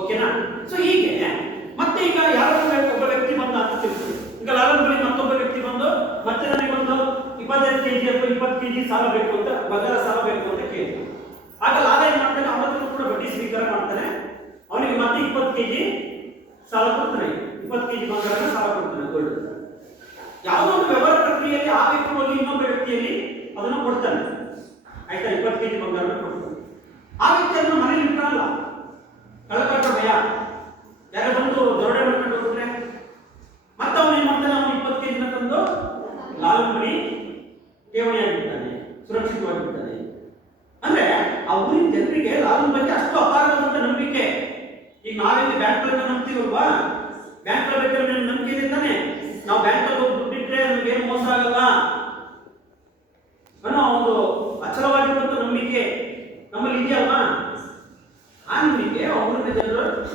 ಓಕೆನಾ? ಸೊ ಹೀಗೆ ಮತ್ತೆ ಈಗ ಯಾರೋ ಒಬ್ಬ ವ್ಯಕ್ತಿ ಬಂದ ಅಂತ ತಿಳ್ಕೊಳ್ಳಿ. ಈಗ ಲಾಲನ ಬಳಿ ಮತ್ತೊಬ್ಬ ವ್ಯಕ್ತಿ ಬಂದು ಮತ್ತೆ ನನಗೊಂದು 25 ಕೆಜಿ ಅಥವಾ 20 ಕೆಜಿ ಸಾಲ ಬೇಕು ಅಂತ, ಬಂಗಾರ ಸಾಲ ಬೇಕು ಅಂತ ಕೇಳಿದ. ಆಗ ಲಾಲ ಏನ್ ಮಾಡ್ತಾನೆ, ಅವನನ್ನು ಕೂಡ ಬಡ್ಡಿ ಸ್ವೀಕಾರ ಮಾಡ್ತಾನೆ. ಅವನಿಗೆ ಮತ್ತೆ 20 ಕೆಜಿ ಸಾಲ ಕೊಡ್ತಾನೆ, 20 ಕೆಜಿ ಬಂಗಾರನ ಸಾಲ ಕೊಡ್ತಾನೆ ಗೋಲ್ಡ್. ಯಾವುದೋ ಒಂದು ವ್ಯವಹಾರ ಪ್ರಕ್ರಿಯೆಯಲ್ಲಿ ಆ ವ್ಯಕ್ತಿ ಹೋಗಿ ಇನ್ನೊಬ್ಬ ವ್ಯಕ್ತಿಯಲ್ಲಿ ಅದನ್ನು ಕೊಡ್ತಾನೆ. ಆಯ್ತಾ? 20 ಕೆಜಿ ಬಂಗಾರನ ಕೊಡ್ತಾನೆ. ಆ ವ್ಯಕ್ತಿ ಅದನ್ನು ಮನೇಲಿ ಇಟ್ಕೊಳ್ಳಲ್ಲ, ಕಳ್ಳಕಾಟ ಭಯ, ಯಾರು ಬಂದು ದರೋಡೆ ಮಾಡ್ಕೊಂಡು ಹೋಗ್ರೆ ಮತ್ತೆ ಅವನು ಏನ್ ಮಾಡ್ತಾನೆ, ಅವನು 20 ಕೆಜಿನ ತಂದು ಲಾಲನ ಬಳಿ ಠೇವಣಿ ಆಗಿರ್ತಾನೆ, ಸುರಕ್ಷಿತವಾಗಿರ್ತಾನೆ. ಅಂದ್ರೆ ಆ ಊರಿನ ಜನರಿಗೆ ಲಾಲನ ಬಗ್ಗೆ ಅಷ್ಟು ಅಪಾರವಾದಂತ ನಂಬಿಕೆ. ಈಗ ನಾವೇನು ಬ್ಯಾಂಕ್ಗಳನ್ನ ನಂಬ್ತೀವಲ್ವಾ, ಬ್ಯಾಂಕ್ ಬೇಕಾದ್ರೆ ನಂಬಿಕೆ ಇದೆ ತಾನೆ. ನಾವು ಬ್ಯಾಂಕಲ್ಲಿ ಹೋಗಿ ದುಡ್ಡಿಟ್ರೆ ನಮ್ಗೇನು ಮೋಸ ಆಗಲ್ಲ ಅನ್ನೋ ಒಂದು ಅಚಲವಾಗಿರುವಂತ ನಂಬಿಕೆ ನಮ್ಮಲ್ಲಿ ಇದೆಯಲ್ವಾ? ಆ ನಂಬಿಕೆ ಊರಿನ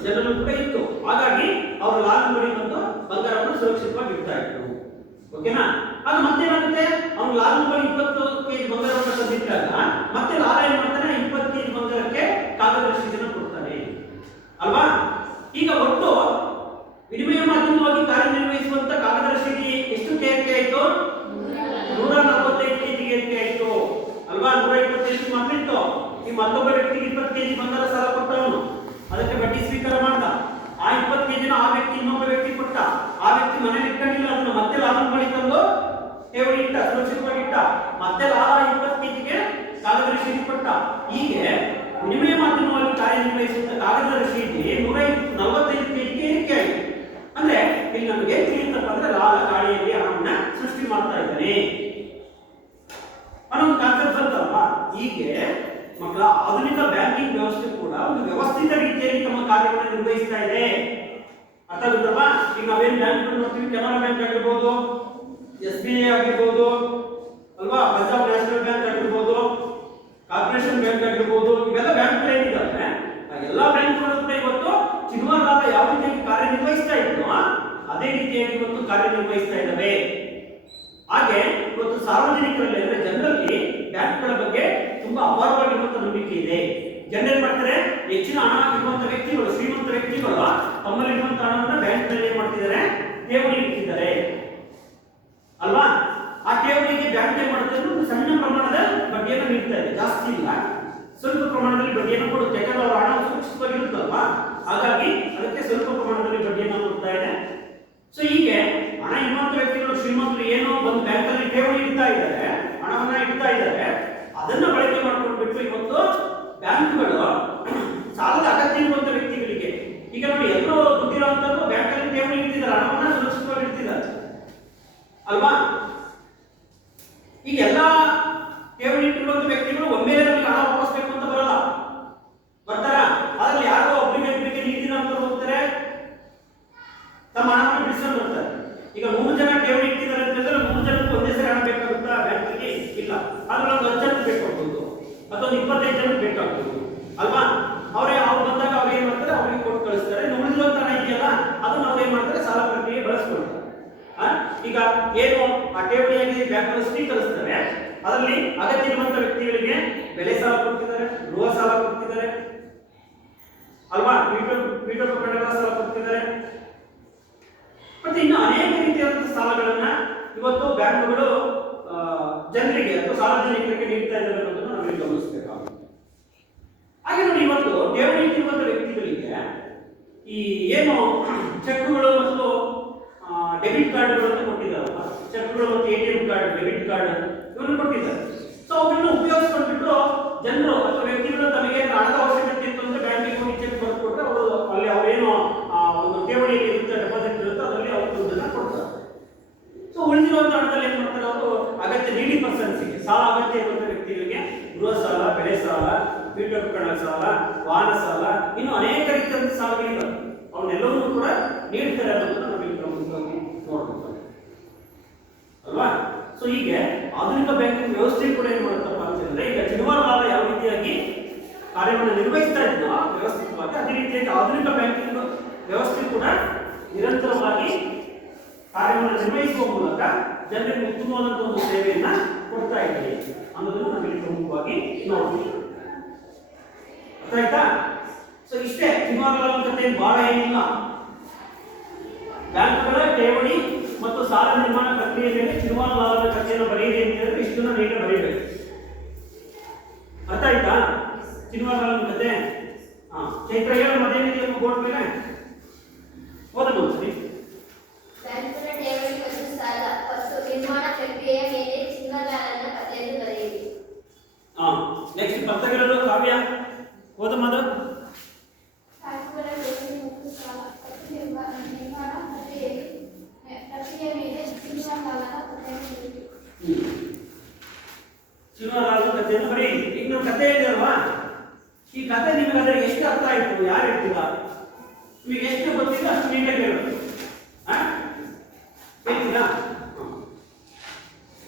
ಜನರು ಕೂಡ ಇತ್ತು. ಹಾಗಾಗಿ ಅವರು ಲಾಲನ ಬಳಿ ಬಂದು ಬಂಗಾರವನ್ನು ಸುರಕ್ಷಿತವಾಗಿ ಇಡ್ತಾ ಇದ್ರು. ಓಕೆನಾ? ಅದು ಮತ್ತೇನಾಗುತ್ತೆ, ಅವನು ಲಾಲನ ಬಳಿ 20 ಕೆಜಿ ಬಂಗಾರವನ್ನು ತಂದಿಟ್ಟಾಗ ಮತ್ತೆ ಲಾಲ ಏನ್ ಮಾಡ್ತಾನೆ, 20 ಕೆಜಿ ಬಂಗಾರಕ್ಕೆ ಕಾಗದ ರಸೀದಿನ ಕೊಡ್ತಾನೆ ಅಲ್ವಾ? ಈಗ ಒಟ್ಟು ವಿನಿಮಯ ಮಾಧ್ಯಮವಾಗಿ ಕಾರ್ಯನಿರ್ವಹಿಸುವಂತ ಕಾಗದ ರಸೀದಿ ಎಷ್ಟು ಏರಿಕೆ ಆಯಿತು? 145 ಕೆಜಿಗೆ ಏರಿಕೆ ಆಯಿತು ಅಲ್ವಾ? 125 ಮಾತ್ರ ಇತ್ತು. ಈ ಮತ್ತೊಬ್ಬ ವ್ಯಕ್ತಿಗೆ 20 ಕೆಜಿ ಬಂಗಾರ ಸಾಲ ಕೊಟ್ಟವನು, ಅದಕ್ಕೆ ಬಡ್ಡಿ ಸ್ವೀಕಾರ ಮಾಡ್ದ. ಆ 20 ಕೆಜಿನ ಆ ವ್ಯಕ್ತಿ ಇನ್ನೊಬ್ಬ ವ್ಯಕ್ತಿ ಕೊಟ್ಟ. ಮನೇಲಿ ಇಟ್ಕೊಂಡಿಲ್ಲ, ಅದನ್ನ ಮತ್ತೆ ಲಾಭದ ಬಳಿ ತಂದು ಠೇವಣಿ ಇಟ್ಟ, ಸುರಕ್ಷಿತವಾಗಿ ಇಟ್ಟ, ಮತ್ತೆ ಲಾಭ 20 ಕೆಜಿಗೆ ಕಾಗದ ರಸೀದಿ ಕೊಟ್ಟ. ಹೀಗೆ ವಿನಿಮಯ ಮಾಧ್ಯಮವಾಗಿ ಕಾರ್ಯನಿರ್ವಹಿಸುತ್ತ ಕಾಗದ ರಸೀದಿ 145 ಕೆಜಿಗೆ ಏರಿಕೆ ಆಯಿತು. ಅಂದ್ರೆ ಇಲ್ಲಿ ನಮಗೆ ಏನ್ ತಿಳಿಯುತ್ತಪ್ಪ ಅಂದ್ರೆ ಲಾಭ ಗಾಳಿಯಲ್ಲಿ ಹಣವನ್ನ ಸೃಷ್ಟಿ ಮಾಡ್ತಾ ಇದ್ದಾನೆ ಅನ್ನೋ ಒಂದು ಕಾನ್ಸೆಪ್ಟ್ ಬರ್ತಲ್ವಾ. ಹೀಗೆ ಮಕ್ಕಳ ಆಧುನಿಕ ಬ್ಯಾಂಕಿಂಗ್ ವ್ಯವಸ್ಥೆ ಕೂಡ ಒಂದು ವ್ಯವಸ್ಥಿತ ರೀತಿಯಲ್ಲಿ ತಮ್ಮ ಕಾರ್ಯವನ್ನು ನಿರ್ವಹಿಸ್ತಾ ಇದೆ. ಅರ್ಥ ಆಗುತ್ತಲ್ವಾ? ಈಗ ನಾವೇನ್ ಬ್ಯಾಂಕ್ ನೋಡ್ತೀವಿ, ಕೆನರಾ ಬ್ಯಾಂಕ್ ಆಗಿರ್ಬೋದು, SBI ಆಗಿರ್ಬೋದು ಅಲ್ವಾ, ಪಂಜಾಬ್ ನ್ಯಾಷನಲ್ ಬ್ಯಾಂಕ್ ಆಗಿರ್ಬೋದು, ಕಾರ್ಪೊರೇಷನ್ ಬ್ಯಾಂಕ್ ಆಗಿರ್ಬೋದು, ಇವೆಲ್ಲ ಬ್ಯಾಂಕ್ಗಳು ಏನಿದ್ದಾವೆ ಎಲ್ಲಾ ಬ್ಯಾಂಕ್ಗಳು ಕೂಡ ಇವತ್ತು ಚಿನ್ವಾರದ ಯಾವ ರೀತಿಯಾಗಿ ಕಾರ್ಯನಿರ್ವಹಿಸ್ತಾ ಇದ್ನೋ ಅದೇ ರೀತಿಯಾಗಿ ಇವತ್ತು ಕಾರ್ಯನಿರ್ವಹಿಸ್ತಾ ಇದ್ದಾವೆ. ಹಾಗೆ ಇವತ್ತು ಸಾರ್ವಜನಿಕರಲ್ಲಿ ಅಂದ್ರೆ ಜನರಲ್ಲಿ ಬ್ಯಾಂಕ್ಗಳ ಬಗ್ಗೆ ತುಂಬಾ ಅಪಾರವಾಗಿರುವಂತಹ ನಂಬಿಕೆ ಇದೆ. ಜನರೇನ್ ಮಾಡ್ತಾರೆ, ಹೆಚ್ಚಿನ ಹಣ ಇರುವಂತಹ ವ್ಯಕ್ತಿಗಳು, ಶ್ರೀಮಂತ ವ್ಯಕ್ತಿಗಳು ತಮ್ಮಲ್ಲಿರುವಂತಹ ಹಣವನ್ನು ಬ್ಯಾಂಕ್ನಲ್ಲಿ ಏನ್ ಮಾಡ್ತಿದ್ದಾರೆ, ಠೇವಣಿ ಇಟ್ಟಿದ್ದಾರೆ ಅಲ್ವಾ. ಆ ಠೇವಣಿಗೆ ಬ್ಯಾಂಕ್ ಏನ್ ಮಾಡುತ್ತೆ ಅಂದ್ರೆ ಒಂದು ಸಣ್ಣ ಪ್ರಮಾಣದ ಬಡ್ಡಿಯನ್ನು ನೀಡ್ತಾ ಇದೆ, ಜಾಸ್ತಿ ಇಲ್ಲ, ಸ್ವಲ್ಪ ಪ್ರಮಾಣದಲ್ಲಿ ಬಡ್ಡಿಯನ್ನು ಕೊಡುತ್ತೆ. ಯಾಕಂದ್ರೆ ಅವರ ಹಣ ಸುರಕ್ಷಿತವಾಗಿರುತ್ತಲ್ವಾ, ಹಾಗಾಗಿ ಅದಕ್ಕೆ ಸ್ವಲ್ಪ ಪ್ರಮಾಣದಲ್ಲಿ ಬಡ್ಡಿಯನ್ನು ಕೊಡ್ತಾ ಇದೆ. ಸೊ ಹೀಗೆ ಹಣ ಇರುವಂತ ವ್ಯಕ್ತಿಗಳು, ಶ್ರೀಮಂತರು ಏನೋ ಒಂದು ಬ್ಯಾಂಕ್ ಅಲ್ಲಿ ಠೇವಣಿ ಇಡ್ತಾ ಇದ್ದಾರೆ, ಹಣವನ್ನ ಇಡ್ತಾ ಇದ್ದಾರೆ, ಅದನ್ನ ಬಳಕೆ ಮಾಡ್ಕೊಂಡು ಬಿಟ್ಟು ಇವತ್ತು ಬ್ಯಾಂಕ್ಗಳು ಸಾಲದ ಅಗತ್ಯ ಇರುವಂತ ವ್ಯಕ್ತಿಗಳಿಗೆ, ಈಗ ನೋಡಿ ಎಲ್ಲರೂ ದುಡ್ಡಿರುವಂತದ್ದು ಬ್ಯಾಂಕ್ ಅಲ್ಲಿ ಠೇವಣಿ ಇಡ್ತಿದ್ದಾರೆ, ಹಣವನ್ನ ಸುರಕ್ಷಿತವಾಗಿ ಇಡ್ತಿದ್ದಾರೆ ಅಲ್ವಾ. ಈಗ ಎಲ್ಲಾ ಠೇವಣಿ ಇಟ್ಟಿರುವಂತ ವ್ಯಕ್ತಿಗಳು ಒಮ್ಮೆಲೆ ನಮಗೆ ಹಣ ವಾಪಸ್ ಬೇಕು ಅಂತ ಬರಲ್ಲ, ಬರ್ತಾರ. ಅದ್ರಲ್ಲಿ ಯಾರೋ ಒಬ್ಬರಿಗೆ ನೀಡಿನ ಅಂತ ಹೋಗ್ತಾರೆ, ತಮ್ಮ ಹಣವನ್ನು ಬಿಡಿಸ್ಕೊಂಡು ಬರ್ತಾರೆ. ಈಗ 3 ಜನ ಠೇವಣಿ ಇಟ್ಟಿದ್ದಾರೆ ಅಂತಂದ್ರೆ 3 ಜನಕ್ಕೆ ಒಂದೇ ಸರಿ ಹಣ ಬೇಕಾಗುತ್ತಾ ಬ್ಯಾಂಕ್ಗೆ? ಇಲ್ಲ. ಅದ್ರಲ್ಲಿ ಒಂದು 10 ಜನಕ್ಕೆ ಬೇಕಾಗ್ಬೋದು ಅಥವಾ 25 ಜನಕ್ಕೆ ಬೇಕಾಗ್ಬೋದು ಅಲ್ವಾ. ಅವ್ರು ಬಂದಾಗ ಅವ್ರು ಏನ್ ಮಾಡ್ತಾರೆ, ಅವ್ರಿಗೆ ಕೊಟ್ಟು ಕಳಿಸ್ತಾರೆ. ಉಳಿದಿರುವಂತ ಹಣ ಇದೆಯಲ್ಲ ಅದನ್ನ ಅವ್ರು ಏನ್ ಮಾಡ್ತಾರೆ, ಸಾಲ ಪ್ರಕ್ರಿಯೆ ಬಳಸ್ಕೊಳ್ತಾರೆ. ಈಗ ಏನು ಆ ಠೇವಣಿಯಾಗಿ ಬ್ಯಾಂಕ್ ಸ್ವೀಕರಿಸ್ತಾರೆ, ಅದರಲ್ಲಿ ಅಗತ್ಯ ಇರುವಂತ ವ್ಯಕ್ತಿಗಳಿಗೆ ಬೆಳೆ ಸಾಲ ಕೊಡ್ತಿದ್ದಾರೆ, ಗೃಹ ಸಾಲ ಕೊಡ್ತಿದ್ದಾರೆ ಅಲ್ವಾ, ಪೀಠೋಪಕರಣಗಳ ಸಾಲ ಕೊಡ್ತಿದ್ದಾರೆ, ಮತ್ತೆ ಇನ್ನು ಅನೇಕ ರೀತಿಯಾದಂತಹ ಸಾಲಗಳನ್ನ ಇವತ್ತು ಬ್ಯಾಂಕ್ಗಳು ಜನರಿಗೆ ಅಥವಾ ಸಾರ್ವಜನಿಕರಿಗೆ ನೀಡ್ತಾ ಇದ್ದಾರೆ ಅನ್ನೋದನ್ನು ನಾವು ಗಮನಿಸಬೇಕಾಗುತ್ತೆ. ಹಾಗೆ ನೋಡಿ, ಇವತ್ತು ಠೇವಣಿ ಇಟ್ಟಿರುವಂತಹ ವ್ಯಕ್ತಿಗಳಿಗೆ ಈ ಏನು ಚೆಕ್ಗಳು ಮತ್ತು ಡೆಬಿಟ್ ಕಾರ್ಡ್ಗಳನ್ನು ಕೊಟ್ಟಿದ್ದಾರಲ್ಲ, ಚೆಕ್ಗಳು ಮತ್ತು ATM ಕಾರ್ಡ್, ಡೆಬಿಟ್ ಕಾರ್ಡ್ ಇವನ್ನ ಕೊಟ್ಟಿದ್ದಾರೆ. ಸೊ ಅವನ್ನ ಉಪಯೋಗಿಸ್ಕೊಂಡ್ಬಿಟ್ಟು ಜನರು ಅಥವಾ ವ್ಯಕ್ತಿಗಳು ತಮಗೆ ಹಣದ ಅವಶ್ಯಕತೆ ಇತ್ತು ಅಂದ್ರೆ ಬ್ಯಾಂಕಿಗೆ ಹೋಗಿ ಚೆಕ್ ಬರ್ಕೊಟ್ರೆ ಅವರು ಅಲ್ಲಿ ಅವೇನು ಒಂದು ಠೇವಣಿಯಲ್ಲಿ ಇರುತ್ತೆ, ಡೆಪಾಸಿಟ್ ಇರುತ್ತೆ, ಅದರಲ್ಲಿ ಅವರು ದುಡ್ಡನ್ನ ಕೊಡ್ತಾರೆ. ಸೊ ಉಳಿದಿರುವಂತ ಹಣದಲ್ಲಿ ಏನ್ ಮಾಡ್ತಾರೆ, ಅವರು ಅಗತ್ಯ ನೀಡಿ ಪರ್ಸನ್ಸ್ಗೆ ಸಾಲ ಅಗತ್ಯ ಇರುವಂತ ವ್ಯಕ್ತಿಗಳಿಗೆ ಗೃಹ ಸಾಲ, ಬೆಳೆ ಸಾಲ, ಪೀಠೋಪಕರಣ ಸಾಲ, ವಾಹನ ಸಾಲ, ಇನ್ನು ಅನೇಕ ರೀತಿಯ ಸಾಲಗಳಿದ್ದಾವೆ, ಅವನ್ನೆಲ್ಲವನ್ನೂ ಕೂಡ ನೀಡ್ತಾರೆ ಅನ್ನೋದನ್ನ ನಾವಿಲ್ಲಿ ಪ್ರಮುಖವಾಗಿ ನೋಡಬಹುದು ಅಲ್ವಾ. ಸೊ ಹೀಗೆ ಆಧುನಿಕ ಬ್ಯಾಂಕಿಂಗ್ ವ್ಯವಸ್ಥೆ ಕೂಡ ಏನ್ ಮಾಡುತ್ತಪ್ಪ ಅಂತಂದ್ರೆ, ಈಗ ಚಿನ್ವಾರಲಾಲ ಯಾವ ರೀತಿಯಾಗಿ ಕಾರ್ಯವನ್ನು ನಿರ್ವಹಿಸ್ತಾ ಇದ್ನೋ ವ್ಯವಸ್ಥಿತವಾಗಿ, ಅದೇ ರೀತಿಯಾಗಿ ಆಧುನಿಕ ಬ್ಯಾಂಕಿಂಗ್ ವ್ಯವಸ್ಥೆ ಕೂಡ ನಿರಂತರವಾಗಿ ಕಾರ್ಯವನ್ನು ನಿರ್ವಹಿಸುವ ಮೂಲಕ ಜನರಿಗೆ ಉತ್ತಮವಾದಂತಹ ಒಂದು ಸೇವೆಯನ್ನ ಕೊಡ್ತಾ ಇದೆ ಅನ್ನೋದನ್ನು ನಾವಿಲ್ಲಿ ಪ್ರಮುಖವಾಗಿ ನೋಡ್ತೀವಿ. ಅರ್ಥ ಆಯ್ತಾ? ಸೊ ಇಷ್ಟೇ, ಚಿನ್ವಾರಲಾಲ ಕಥೆ ಬಹಳ ಏನಿಲ್ಲ. ಬ್ಯಾಂಕ್ಗಳ ಠೇವಣಿ ಮತ್ತು ಸಾಲ ನಿರ್ಮಾಣ ಪ್ರಕ್ರಿಯೆಯಲ್ಲಿ ಚಿನ್ವಾರಲಾಲನ ಕಥೆಯನ್ನು ಬರೆಯಿರಿ ಅಂತ ಹೇಳಿದ್ರೆ ಇಷ್ಟನ್ನ ನೀವೇ ಬರೀಬೇಕು. ಅರ್ಥ ಆಯ್ತಾ? ಚಿನ್ವಾರಲಾಲನ ಕಥೆ ಚೈತ್ರ ಹೇಳ ಮತ್ತೇನಿದೆ ಬೋರ್ಡ್ ಮೇಲೆ ಓದಬಹುದು. ಬ್ಯಾಂಕ್ಗಳ ಠೇವಣಿ ಮತ್ತು ಸಾಲ ಮತ್ತು ನಿರ್ಮಾಣ ಪ್ರಕ್ರಿಯೆಯ ಮೇಲೆ ಚಿನ್ವಾರಲಾಲನ ಕಥೆಯನ್ನು ಬರೆಯಿರಿ. ನೆಕ್ಸ್ಟ್ ಪತ್ರಗಳು ಕಾವ್ಯ ಓದ ಮದ. ಬ್ಯಾಂಕ್ಗಳ ಠೇವಣಿ ಮತ್ತು ಸಾಲ ಮತ್ತು ನಿರ್ಮಾಣ ಪ್ರಕ್ರಿಯೆಯ ಮೇಲೆ ಚಿನ್ವಾರಲಾಲನ ಕಥೆಯನ್ನು ಬರೆಯಿರಿ. ಚಿನ್ವಾರಲಾಲನ ಕಥೆಯನ್ನು ಬರೆಯಿರಿ. ಈಗ ನಾವು ಕಥೆ ಹೇಳಿದಲ್ವಾ, ಈ ಕಥೆ ನಿಮಗೆ ಅದರ ಎಷ್ಟು ಅರ್ಥ ಆಯ್ತು, ಯಾರು ಹೇಳ್ತೀರಾ, ನಿಮಗೆ ಎಷ್ಟು ಗೊತ್ತಿಲ್ಲ ಅಷ್ಟು ನೀಟಾಗಿ ಹೇಳಬೇಕು. ಹೇಳ್ತೀರಾ?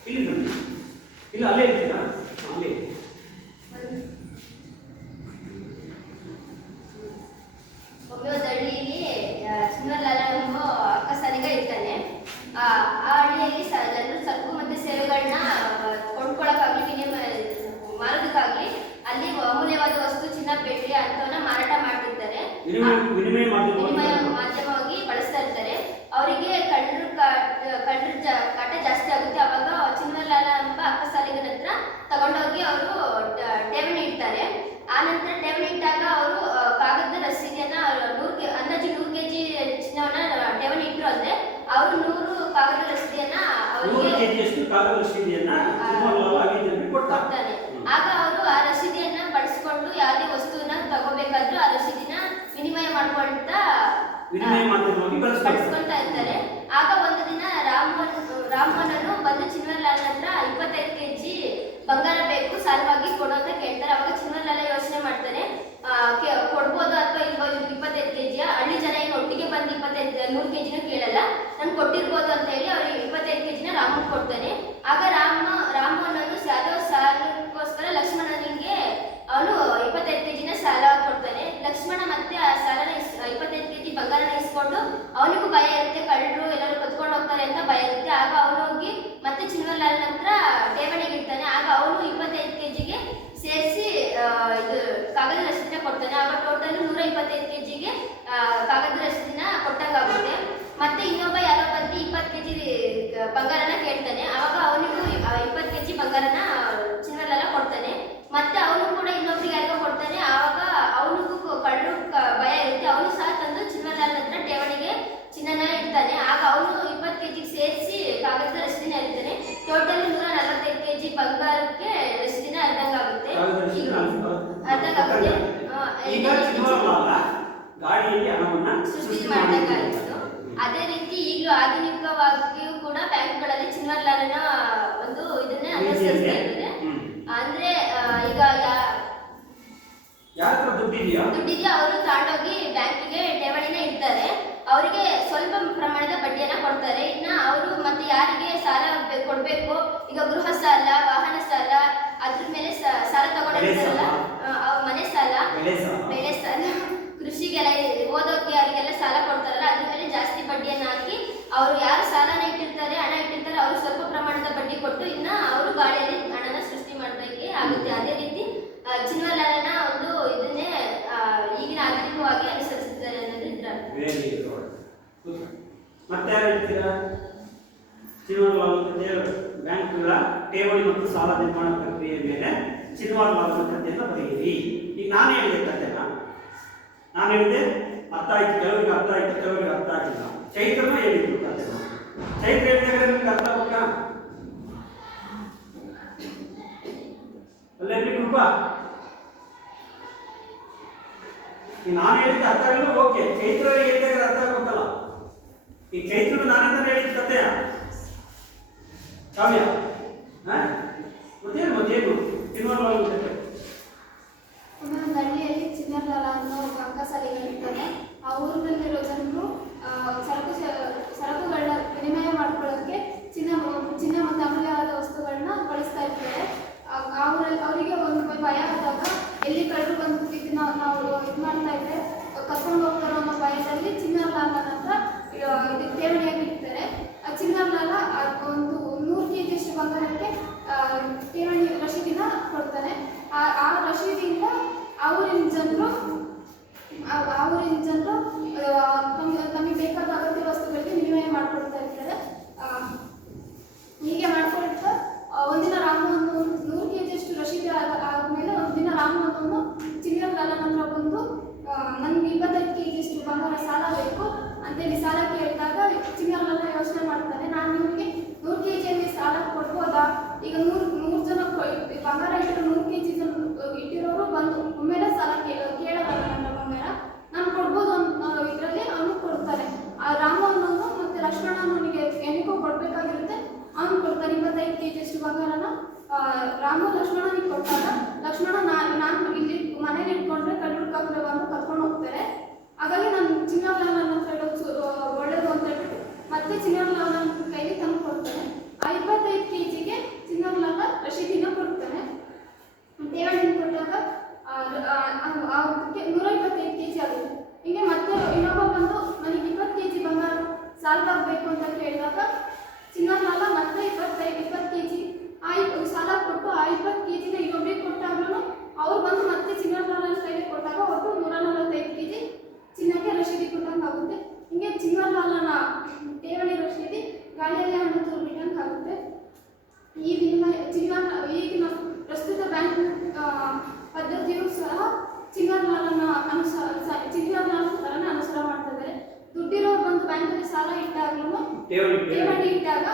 ಇಲ್ಲಿ ಬನ್ನಿ, ಇಲ್ಲ ಅಲ್ಲೇ ಹೇಳ್ತೀರಾ? ಅಲ್ಲೇ ಒಮ್ಮೆ ಒಂದು ಹಳ್ಳಿಯಲ್ಲಿ ಚಿನ್ವಾರಲಾಲ ಎಂಬ ಅಕ್ಕಸಾಲಿಗ ಇರ್ತಾನೆ. ಆ ಹಳ್ಳಿಯಲ್ಲಿ ಜನರು ಸರಕು ಮತ್ತೆ ಸೇವೆಗಳನ್ನ ಕೊಂಡ್ಕೊಳ್ಳೋಕ್ಕಾಗ್ಲಿ, ಮಾರೋದಕ್ಕಾಗ್ಲಿ ಅಲ್ಲಿ ಅಮೂಲ್ಯವಾದ ವಸ್ತು, ಚಿನ್ನ, ಬೆಳ್ಳಿ ಅಂತವನ್ನ ಮಾರಾಟ ಮಾಡ್ತಿರ್ತಾರೆ, ವಿನಿಮಯ ಮಾಧ್ಯಮವಾಗಿ ಬಳಸ್ತಾ ಇರ್ತಾರೆ. ಅವರಿಗೆ ಕಳ್ಳರ ಕಾಟ ಜಾಸ್ತಿ ಆಗುತ್ತೆ. ಅವಾಗ ಚಿನ್ವಾರಲಾಲ ಎಂಬ ಅಕ್ಕಸಾಲಿಗನ ಹತ್ರ ತಗೊಂಡೋಗಿ ಅವರು ಠೇವಣಿ ಇಡ್ತಾರೆ. ಆ ನಂತರ ಠೇವಣಿ ಇಟ್ಟಾಗ ಅವರು ಕಾಗದದ ರಸೀದಿಯನ್ನ ಅಂದಾಜು 100 kg ಚಿನ್ನವನ್ನ ಠೇವಣಿ ಇಟ್ಟರು ಅಂದ್ರೆ ಅವರು ಕಾಗದ ರಸೀದಿಯನ್ನ ಚಿನ್ನವರ್ಲಾಲ್ ಆಗೇಜಿಯವರಿಗೆ ಕೊಟ್ಟ. ಕೊಡ್ತಾನೆ. ಆಗ ಅವರು ಆ ರಸೀದಿಯನ್ನ ಬಳಸ್ಕೊಂಡು ಯಾವುದೇ ವಸ್ತುವನ್ನ ತಗೋಬೇಕಾದ್ರೂ ಆ ರಸೀದಿನ ವಿನಿಮಯ ಮಾಡ್ಕೊಳ್ತಾ ಮಾಧ್ಯಮವಾಗಿ ಬಳಸ್ಕೊಳ್ತಾ ಇರ್ತಾರೆ. ಆಗ ಒಂದು ದಿನ ರಾಮಮೋಹನನು ಬಂದು ಚಿನ್ನವರ್ಲಾಲ್ ಹತ್ರ 25 kg ಬಂಗಾರ ಬೇಕು ಸಾಲವಾಗಿ ಕೊಡು ಅಂತ ಕೇಳ್ತಾರೆ. ಅವಾಗ ಚಿನ್ನವರ್ಲಾಲ್ ಯೋಚನೆ ಮಾಡ್ತಾನೆ, ಕೊಡ್ಬೋದು ಅಥವಾ ಇಲ್ವೋ 25 kg. ಹಳ್ಳಿ ಜನ ಏನು ಒಟ್ಟಿಗೆ ಬಂದು 100 kg ಕೇಳಲ್ಲ, ನಾನು ಕೊಟ್ಟಿರ್ಬೋದು ಅಂತ ಹೇಳಿ ಅವ್ರಿಗೆ 25 kg ರಾಮನ್ ಕೊಡ್ತಾನೆ. ಆಗ ರಾಮಮೋಹನನು ಯಾವುದೋ ಸಾಲಕ್ಕೋಸ್ಕರ ಲಕ್ಷ್ಮಣನಿಗೆ ಅವನು 25 kg ಸಾಲ ಕೊಡ್ತಾನೆ. ಲಕ್ಷ್ಮಣ ಮತ್ತೆ ಆ ಸಾಲನ 25 kg ಬಂಗಾರನ ಇಸ್ಕೊಂಡು ಅವನಿಗೂ ಭಯ ಇರುತ್ತೆ, ಕಳ್ಳರು ಎಲ್ಲರೂ ಕತ್ಕೊಂಡು ಹೋಗ್ತಾರೆ ಅಂತ ಭಯ ಇರುತ್ತೆ. ಆಗ ಅವನು ಹೋಗಿ ಮತ್ತೆ ಚಿನ್ನವರ್ಲಾಲ್ ಹತ್ರ ಠೇವಣಿಗೆ ಇಡ್ತಾನೆ. ಆಗ ಅವನು 25 kgಗೆ ಸೇರಿಸಿ ಇದು ಕಾಗದ ರಸೀದಿನ ಕೊಡ್ತಾನೆ. ಆಗ ಟೋಟಲ್ 125 kgಗೆ ಕಾಗದ ರಸೀದಿನ ಕೊಟ್ಟಂಗಾಗುತ್ತೆ. ಮತ್ತೆ ಇನ್ನೊಬ್ಬ ಯಾರೋ ಬಂದು 20 kg ಬಂಗಾರನ ಕೇಳ್ತಾನೆ. ಆವಾಗ ಅವನಿಗೂ 20 kg ಬಂಗಾರನ ಚಿನ್ನವರ್ಲಾಲ್ ಕೊಡ್ತಾನೆ. ಮತ್ತೆ ಅವನು ಕೂಡ ಇನ್ನೊಬ್ರಿಗೆ ಯಾರಿಗೋ ಕೊಡ್ತಾನೆ. ಆವಾಗ ಅವನಿಗೂ ಕಳ್ಳರು ಭಯ ಇರುತ್ತೆ, ಅವನು ಸಹ ತಂದು ಚಿನ್ನವರ್ಲಾಲ್ ಹತ್ರ ಠೇವಣಿಗೆ ಚಿನ್ನನ ಇಡ್ತಾನೆ. ಆಗ ಅವನು 20 kg ಸೇರಿಸಿ ಕಾಗದದ ರಸೀದಿನ ಇರ್ತಾನೆ. ಟೋಟಲ್ 145 kg ಬಂಗಾರಕ್ಕೆ ರಸೀದಿನ ಅರ್ಧಂಗಾಗುತ್ತೆ. ಈಗ ಚಿನ್ನವರ್ಲಾಲ್ ಗಾಡಿಯಲ್ಲಿ ಹಣವನ್ನ ಸೃಷ್ಟಿ ಮಾಡಬೇಕಾಗಿತ್ತು. ಅದೇ ರೀತಿ ಈಗಲೂ ಆಧುನಿಕವಾಗಿಯೂ ಕೂಡ ಬ್ಯಾಂಕ್ಗಳಲ್ಲಿ ಚಿನ್ನವರ್ಲಾಲ್ನ ಒಂದು ಇದನ್ನೇ ಅನುಸರಿಸ್ತಾ ಇದ್ದಾರೆ. ಅಂದ್ರೆ ಈಗ ಯಾರ ದುಡ್ಡಿದೆಯಾ ಅವರು ತಗೊಂಡೋಗಿ ಬ್ಯಾಂಕಿಗೆ ಠೇವಣಿನ ಇಡ್ತಾರೆ. ಅವರಿಗೆ ಸ್ವಲ್ಪ ಪ್ರಮಾಣದ ಬಡ್ಡಿಯನ್ನ ಕೊಡ್ತಾರೆ. ಇನ್ನ ಅವರು ಮತ್ತೆ ಯಾರಿಗೆ ಸಾಲ ಕೊಡ್ಬೇಕು, ಈಗ ಗೃಹ ಸಾಲ, ವಾಹನ ಸಾಲ, ಅದ್ರ ಮೇಲೆ ಸಾಲ ತಗೊಂಡಿರ್ತಾರಲ್ಲ, ಮನೆ ಸಾಲ, ಬೆಳೆ ಸಾಲ, ಕೃಷಿಗೆಲ್ಲ ಓದೋಕೆ ಅವರಿಗೆಲ್ಲ ಸಾಲ ಕೊಡ್ತಾರಲ್ಲ, ಅದ್ರ ಮೇಲೆ ಜಾಸ್ತಿ ಬಡ್ಡಿಯನ್ನ ಹಾಕಿ ಅವರು ಯಾರು ಸಾಲನ ಇಟ್ಟಿರ್ತಾರೆ, ಹಣ ಇಟ್ಟಿರ್ತಾರೆ, ಅವರು ಸ್ವಲ್ಪ ಪ್ರಮಾಣದ ಬಡ್ಡಿ ಕೊಟ್ಟು ಇನ್ನ ಅವರು ಗಾಳಿಯಲ್ಲಿ ಹಣನ ಸೃಷ್ಟಿ ಮಾಡ್ದಂಗೆ ಆಗುತ್ತೆ. ಅದೇ ರೀತಿ ಚಿನ್ನವರ್ಲಾಲ್ನ ಒಂದು ಇದನ್ನೇ ಈಗಿನ ಆಧುನಿಕವಾಗಿ ಅನುಸರಿಸುತ್ತಾರೆ ಅನ್ನೋದು ಇದರ ಮತ್ತೆ ಯಾರು ಹೇಳ್ತೀರಾ? ಚಿನ್ನವರ್ಲಾಲ್ ಬ್ಯಾಂಕ್ಗಳ ಠೇವಣಿ ಮತ್ತು ಸಾಲ ನಿರ್ಮಾಣ ಪ್ರಕ್ರಿಯೆ ಮೇಲೆ ಚಿನ್ನವರ್ಲಾಲ್ ಕಥೆಯನ್ನು ಬರೆಯಿರಿ. ಈಗ ನಾನು ಹೇಳಿದೆ ಕಥೆನ, ನಾನು ಹೇಳಿದೆ ಅರ್ಥ ಆಯ್ತು, ಕೆಲವರಿಗೆ ಅರ್ಥ ಆಯ್ತು, ಕೆಲವರಿಗೆ ಅರ್ಥ ಆಗಿಲ್ಲ. ಚೈತ್ರನ ಹೇಳಿದ್ರು ಕಥೆನ. ಚೈತ್ರ ಹೇಳಿದಾಗ ನಿಮ್ಗೆ ಅರ್ಥ ಆಗ್ಬೇಕಾ? ಅಲ್ಲೇನ್ರಿ ಕೃಪಾ? ನಾನು ಹೇಳಿದ ಅರ್ಥ ಆಗಿಲ್ಲ, ಓಕೆ. ಚೈತ್ರ ಹೇಳಿದಾಗ ಅರ್ಥ ಆಗ್ಬೇಕಲ್ಲ. ಈ ಚೈತ್ರ ನಾನಿಂದ ಹೇಳಿದ ಕಥೆಯ ಕಾವ್ಯ ಮತ್ತೇನು ಚಿನ್ನವರ್ಲಾಲ್ ಕಥೆ. ಒಂದೊಂದು ಹಳ್ಳಿಯಲ್ಲಿ ಚಿನ್ನವರ್ಲಾಲ್ ಅನ್ನೋ ಅಂಕಸಾಲಿಗ ಇರ್ತಾನೆ. ಆ ಊರಿನಲ್ಲಿರೋ ಜನರು ಸರಕುಗಳನ್ನ ವಿನಿಮಯ ಮಾಡ್ಕೊಳ್ಳೋಕ್ಕೆ ಚಿನ್ನ ಮತ್ತು ಅಮೂಲ್ಯವಾದ ವಸ್ತುಗಳನ್ನ ಬಳಸ್ತಾ ಇರ್ತಾರೆ. ಅವರಿಗೆ ಒಂದು ಭಯ ಆದಾಗ ಎಲ್ಲಿ ಕಳ್ಳರು ಬಂದು ನಾವು ಇದು ಮಾಡ್ತಾ ಇದ್ರೆ ಕರ್ಕೊಂಡು ಹೋಗ್ತಾರೋ ಅನ್ನೋ ಭಯದಲ್ಲಿ ಚಿನ್ನವರ್ಲಾಲ್ ಹತ್ರ ಠೇವಣಿಯಾಗಿ ಇಡ್ತಾರೆ. ಆ ಚಿನ್ನವರ್ಲಾಲ್ ಒಂದು 100 kg ಅಷ್ಟು ಬಂಗಾರಕ್ಕೆ ಠೇವಣಿ ರಸೀದಿನ ಕೊಡ್ತಾನೆ. ಆ ರಸೀದಿಯಿಂದ ಆ ಊರಿನ ಜನರು ತಮಗೆ ಬೇಕಾದ ಅಗತ್ಯ ವಸ್ತುಗಳಿಗೆ ವಿನಿಮಯ ಮಾಡಿಕೊಡ್ತಾ ಇರ್ತಾರೆ. ಹೀಗೆ ಮಾಡ್ಕೊಳ್ತಾ ಒಂದಿನ ರಾಮಮೋಹನ್ 100 kg ಅಷ್ಟು ರಸೀದಿ ಆದಮೇಲೆ ಒಂದಿನ ರಾಮಮೋಹನ್ ಚಿನ್ನವರ್ಲಾಲ್ ಹತ್ರ ಬಂದು ನನಗೆ 25 kg ಅಷ್ಟು ಬಂಗಾರ ಸಾಲ ಬೇಕು ಅಂತೇಳಿ ಸಾಲ ಕೇಳಿದಾಗ ಚಿನ್ನವರ್ಲಾಲ್ ಯೋಚನೆ ಮಾಡ್ತಾನೆ, ನಾನು ನಿಮಗೆ 100 kg ಸಾಲ ಕೊಡ್ಬೋದಾ? ಈಗ 100 ಜನ ಬಂಗಾರ ಇಟ್ಟರು 100 kg ಇಟ್ಟಿರೋರು ಬಂದು ಒಮ್ಮೆಲೆ ಸಾಲ ಕೇಳಲ್ಲ ನನ್ನ ಬಂಗಾರ, ನಾನು ಕೊಡ್ಬೋದು ಅನ್ನೋ ಇದರಲ್ಲಿ ಅವನು ಕೊಡ್ತಾನೆ. ಆ ರಾಮಮೋಹನ್ ಮತ್ತೆ ಲಕ್ಷ್ಮಣನಿಗೆ ಏನಕ್ಕೋ ಕೊಡ್ಬೇಕಾಗಿರುತ್ತೆ, ಅವನು ಕೊಡ್ತಾನೆ 25 kg ಅಷ್ಟು ಬಂಗಾರನ. ಲಕ್ಷ್ಮಣನಿಗೆ ಕೊಟ್ಟಾಗ ಲಕ್ಷ್ಮಣ ನಾನು ಇಲ್ಲಿ ಮನೇಲಿ ಇಟ್ಕೊಂಡ್ರೆ ಕಳ್ಳರು ಕಾಕರೆ ಬಂದು ಕರ್ಕೊಂಡು ಹೋಗ್ತಾರೆ, ಹಾಗಾಗಿ ನಾನು ಚಿನ್ನವರ್ಲಾಲ್ ಹತ್ರ ಇಡೋದು ಒಳ್ಳೇದು ಅಂತ ಹೇಳ್ಬಿಟ್ಟು ಮತ್ತೆ ಚಿನ್ನವರ್ಲಾಲ್ ಕೈಲಿ ತಂದು ಕೊಡ್ತಾನೆ. ಆ 25 kgಗೆ ಚಿನ್ನವರ್ಲಾಲ್ ರಸೀದಿನ ಕೊಡ್ತಾನೆ. ಠೇವಣಿ ಕೊಟ್ಟಾಗ ಅದಕ್ಕೆ 125 kg ಆಗುತ್ತೆ. ಹೀಗೆ ಮತ್ತೆ ಇನ್ನೊಬ್ಬ ಬಂದು ನನಗೆ 20 kg ಬಂಗಾರ ಸಾಲವಾಗಬೇಕು ಅಂತ ಕೇಳಿದಾಗ ಚಿನ್ನವರ್ಲಾಲ್ ಮತ್ತೆ 20 kg ಸಾಲ ಕೊಟ್ಟು ಆ 20 kgನ ಇನ್ನೊಬ್ಬರಿಗೆ ಕೊಟ್ಟಾಗ್ಲೂ ಅವ್ರು ಬಂದು ಮತ್ತೆ ಚಿನ್ನವರ್ಲಾಲ್ ಕೈಗೆ ಕೊಟ್ಟಾಗ ಒಟ್ಟು 145 kg ಚಿನ್ನಕ್ಕೆ ರಸೀದಿ ಕೊಟ್ಟಂಗಾಗುತ್ತೆ. ಹಿಂಗೆ ಚಿನ್ನವರ್ಲಾಲ್ನ ಠೇವಣಿ ರಸೀದಿ ಗಾಳಿಯಲ್ಲಿ ಹಣ ತೋರ್ಬಿಟ್ಟಂಗಾಗುತ್ತೆ. ಈ ವಿನಿಮಯ ಈಗಿನ ಪ್ರಸ್ತುತ ಬ್ಯಾಂಕ್ ಪದ್ಧತಿಯೂ ಸಹ ಚಿನ್ನವರ್ಲಾಲ್ನ ಥರನೇ ಅನುಸರ ಮಾಡ್ತಾ ಇದ್ದಾರೆ. ದುಡ್ಡಿರೋರು ಬಂದು ಬ್ಯಾಂಕಲ್ಲಿ ಸಾಲ ಇಟ್ಟಾಗ್ಲೂ ಠೇವಣಿ ಇಟ್ಟಾಗ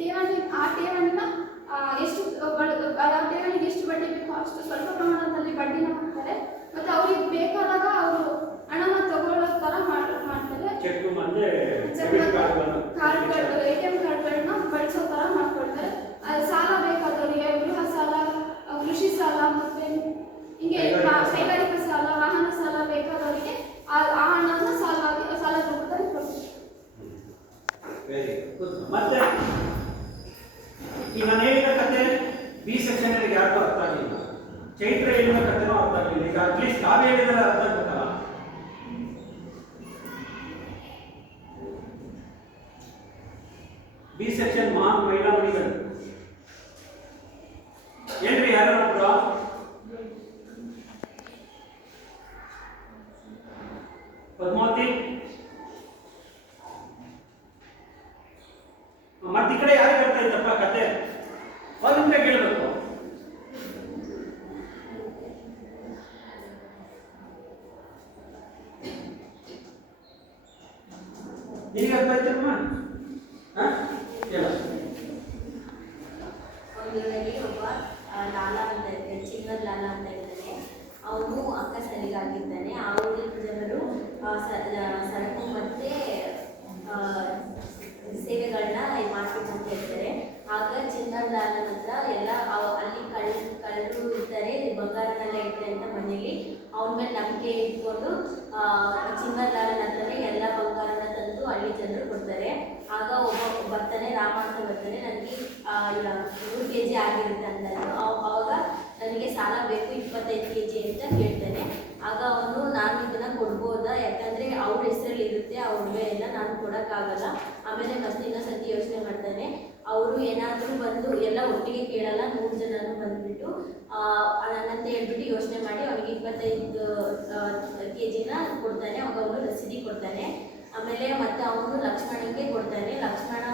ಠೇವಣಿನ ಎಷ್ಟು ಆ ಠೇವಣಿಗೆ ಎಷ್ಟು ಬಡ್ಡಿ ಬೇಕೋ ಅಷ್ಟು ಸ್ವಲ್ಪ ಪ್ರಮಾಣದಲ್ಲಿ ಬಡ್ಡಿನ ಹಾಕ್ತಾರೆ. ಮತ್ತು ಅವ್ರಿಗೆ ಬೇಕಾದಾಗ ಅವರು ಹಣನ ತಗೊಳ್ಳೋ ಥರ ಮಾಡ್ತಾರೆ. ಚೆಕ್ ಮತ್ತೆ ಕಾರ್ಡ್ಗಳು ATM ಕಾರ್ಡ್ಗಳನ್ನ ಬಳಸೋ ಥರ ಮಾಡ್ಕೊಳ್ತಾರೆ. ಸಾಲ ಬೇಕಾದವರಿಗೆ ಗೃಹ ಸಾಲ, ಕೃಷಿ ಸಾಲ, ಮತ್ತು ಹಿಂಗೆ ಕೈಗಾರಿಕಾ ಸಾಲ, ವಾಹನ ಸಾಲ ಬೇಕಾದವರಿಗೆ ಆ ಹಣನ ಸಾಲ ರೂಪದಲ್ಲಿ ಕೊಡ್ತಾರೆ. ಮತ್ತೆ ಈಗ ನಾನು ಹೇಳಿದ ಕತೆ ಬಿ ಸೆಕ್ಷನ್ ಯಾರಿಗೂ ಅರ್ಥ ಆಗಲಿಲ್ಲ, ಚೈತ್ರ ಹೇಳಿದ ಕಥೆನೂ ಅರ್ಥ ಆಗಲಿಲ್ಲ. ಈಗ ಅಟ್ಲೀಸ್ಟ್ ಕಾವ್ಯ ಹೇಳಿದ್ರೆ ಅರ್ಥ ಆಗ್ಬೇಕಲ್ಲ. ಬಿ ಸೆಕ್ಷನ್ ಮಹಿಳಾ ಮಣಿಗಳು ಏನ್ರಿ ಯಾರು ಪದ್ಮಾವತಿ, ಮತ್ತೆ ಈ ಕಡೆ ಯಾರು ಬರ್ತಾ ಇದ್ದಪ್ಪ ಕತೆ ಒಂದ್ರೆ ಕೇಳಬೇಕು. ನಿನಗೆ ಅರ್ಥ ಆಯ್ತಮ್ಮ? ಹೇಳ. ಒಂದರಲ್ಲಿ ಒಬ್ಬ ಲಾಲಾ ಅಂತ ಇರ್ತಾನೆ, ಚಿನ್ನದ ಲಾಲಾ ಅಂತ ಇರ್ತಾನೆ. ಅವನು ಅಕ್ಕಸಾಲಿಗಾಗಿರ್ತಾನೆ. ಆ ಊರಿನ ಜನರು ಸರಕು ಮತ್ತೆ ಸೇವೆಗಳನ್ನ ಮಾಡ್ಬೇಕು ಅಂತ ಹೇಳ್ತಾರೆ. ಆಗ ಚಿನ್ನದ ಲಾಲನ ಹತ್ರ ಎಲ್ಲ ಅಲ್ಲಿ ಕಳ್ಳರು ಇರ್ತಾರೆ, ಬಂಗಾರನೆಲ್ಲ ಇರ್ತಾರೆ ಅಂತ ಮನೇಲಿ ಅವನ ಮೇಲೆ ನಂಬಿಕೆ ಇಟ್ಕೊಂಡು ಚಿನ್ನದ ಲಾಲನ ಹತ್ರನೇ ಎಲ್ಲ ಬಂಗಾರನ ತಂದು ಹಳ್ಳಿ ಜನರು ಕೊಡ್ತಾರೆ. ಆಗ ಒಬ್ಬ ಬರ್ತಾನೆ, ರಾಮ ಅಂತ ಬರ್ತಾನೆ, ನನಗೆ 100 kg ಆಗಿರುತ್ತೆ ಅಂತ. ಅವಾಗ ನನಗೆ ಸಾಲ ಬೇಕು 25 kg ಅಂತ ಕೇಳ್ತಾನೆ. ಆಗ ಅವನು ನಾನು ಇದನ್ನ ಕೊಡ್ಬೋದಾ, ಯಾಕಂದರೆ ಅವ್ರ ಹೆಸರಲ್ಲಿ ಇರುತ್ತೆ, ಅವ್ರಿಗೆ ಎಲ್ಲ ನಾನು ಕೊಡೋಕ್ಕಾಗಲ್ಲ. ಆಮೇಲೆ ಮತ್ತೆ ಇನ್ನೊಂದ್ಸತಿ ಯೋಚನೆ ಮಾಡ್ತಾನೆ, ಅವರು ಏನಾದರೂ ಬಂದು ಎಲ್ಲ ಒಟ್ಟಿಗೆ ಕೇಳಲ್ಲ, 100 ಜನನು ಬಂದುಬಿಟ್ಟು ನನ್ನಂತ ಹೇಳ್ಬಿಟ್ಟು ಯೋಚನೆ ಮಾಡಿ ಅವನಿಗೆ 25 kg ಕೊಡ್ತಾನೆ. ಅವಾಗ ಅವನು ರಸೀದಿ ಕೊಡ್ತಾನೆ. ಆಮೇಲೆ ಮತ್ತೆ ಅವನು ಲಕ್ಷ್ಮಣನಿಗೆ ಕೊಡ್ತಾನೆ. ಲಕ್ಷ್ಮಣ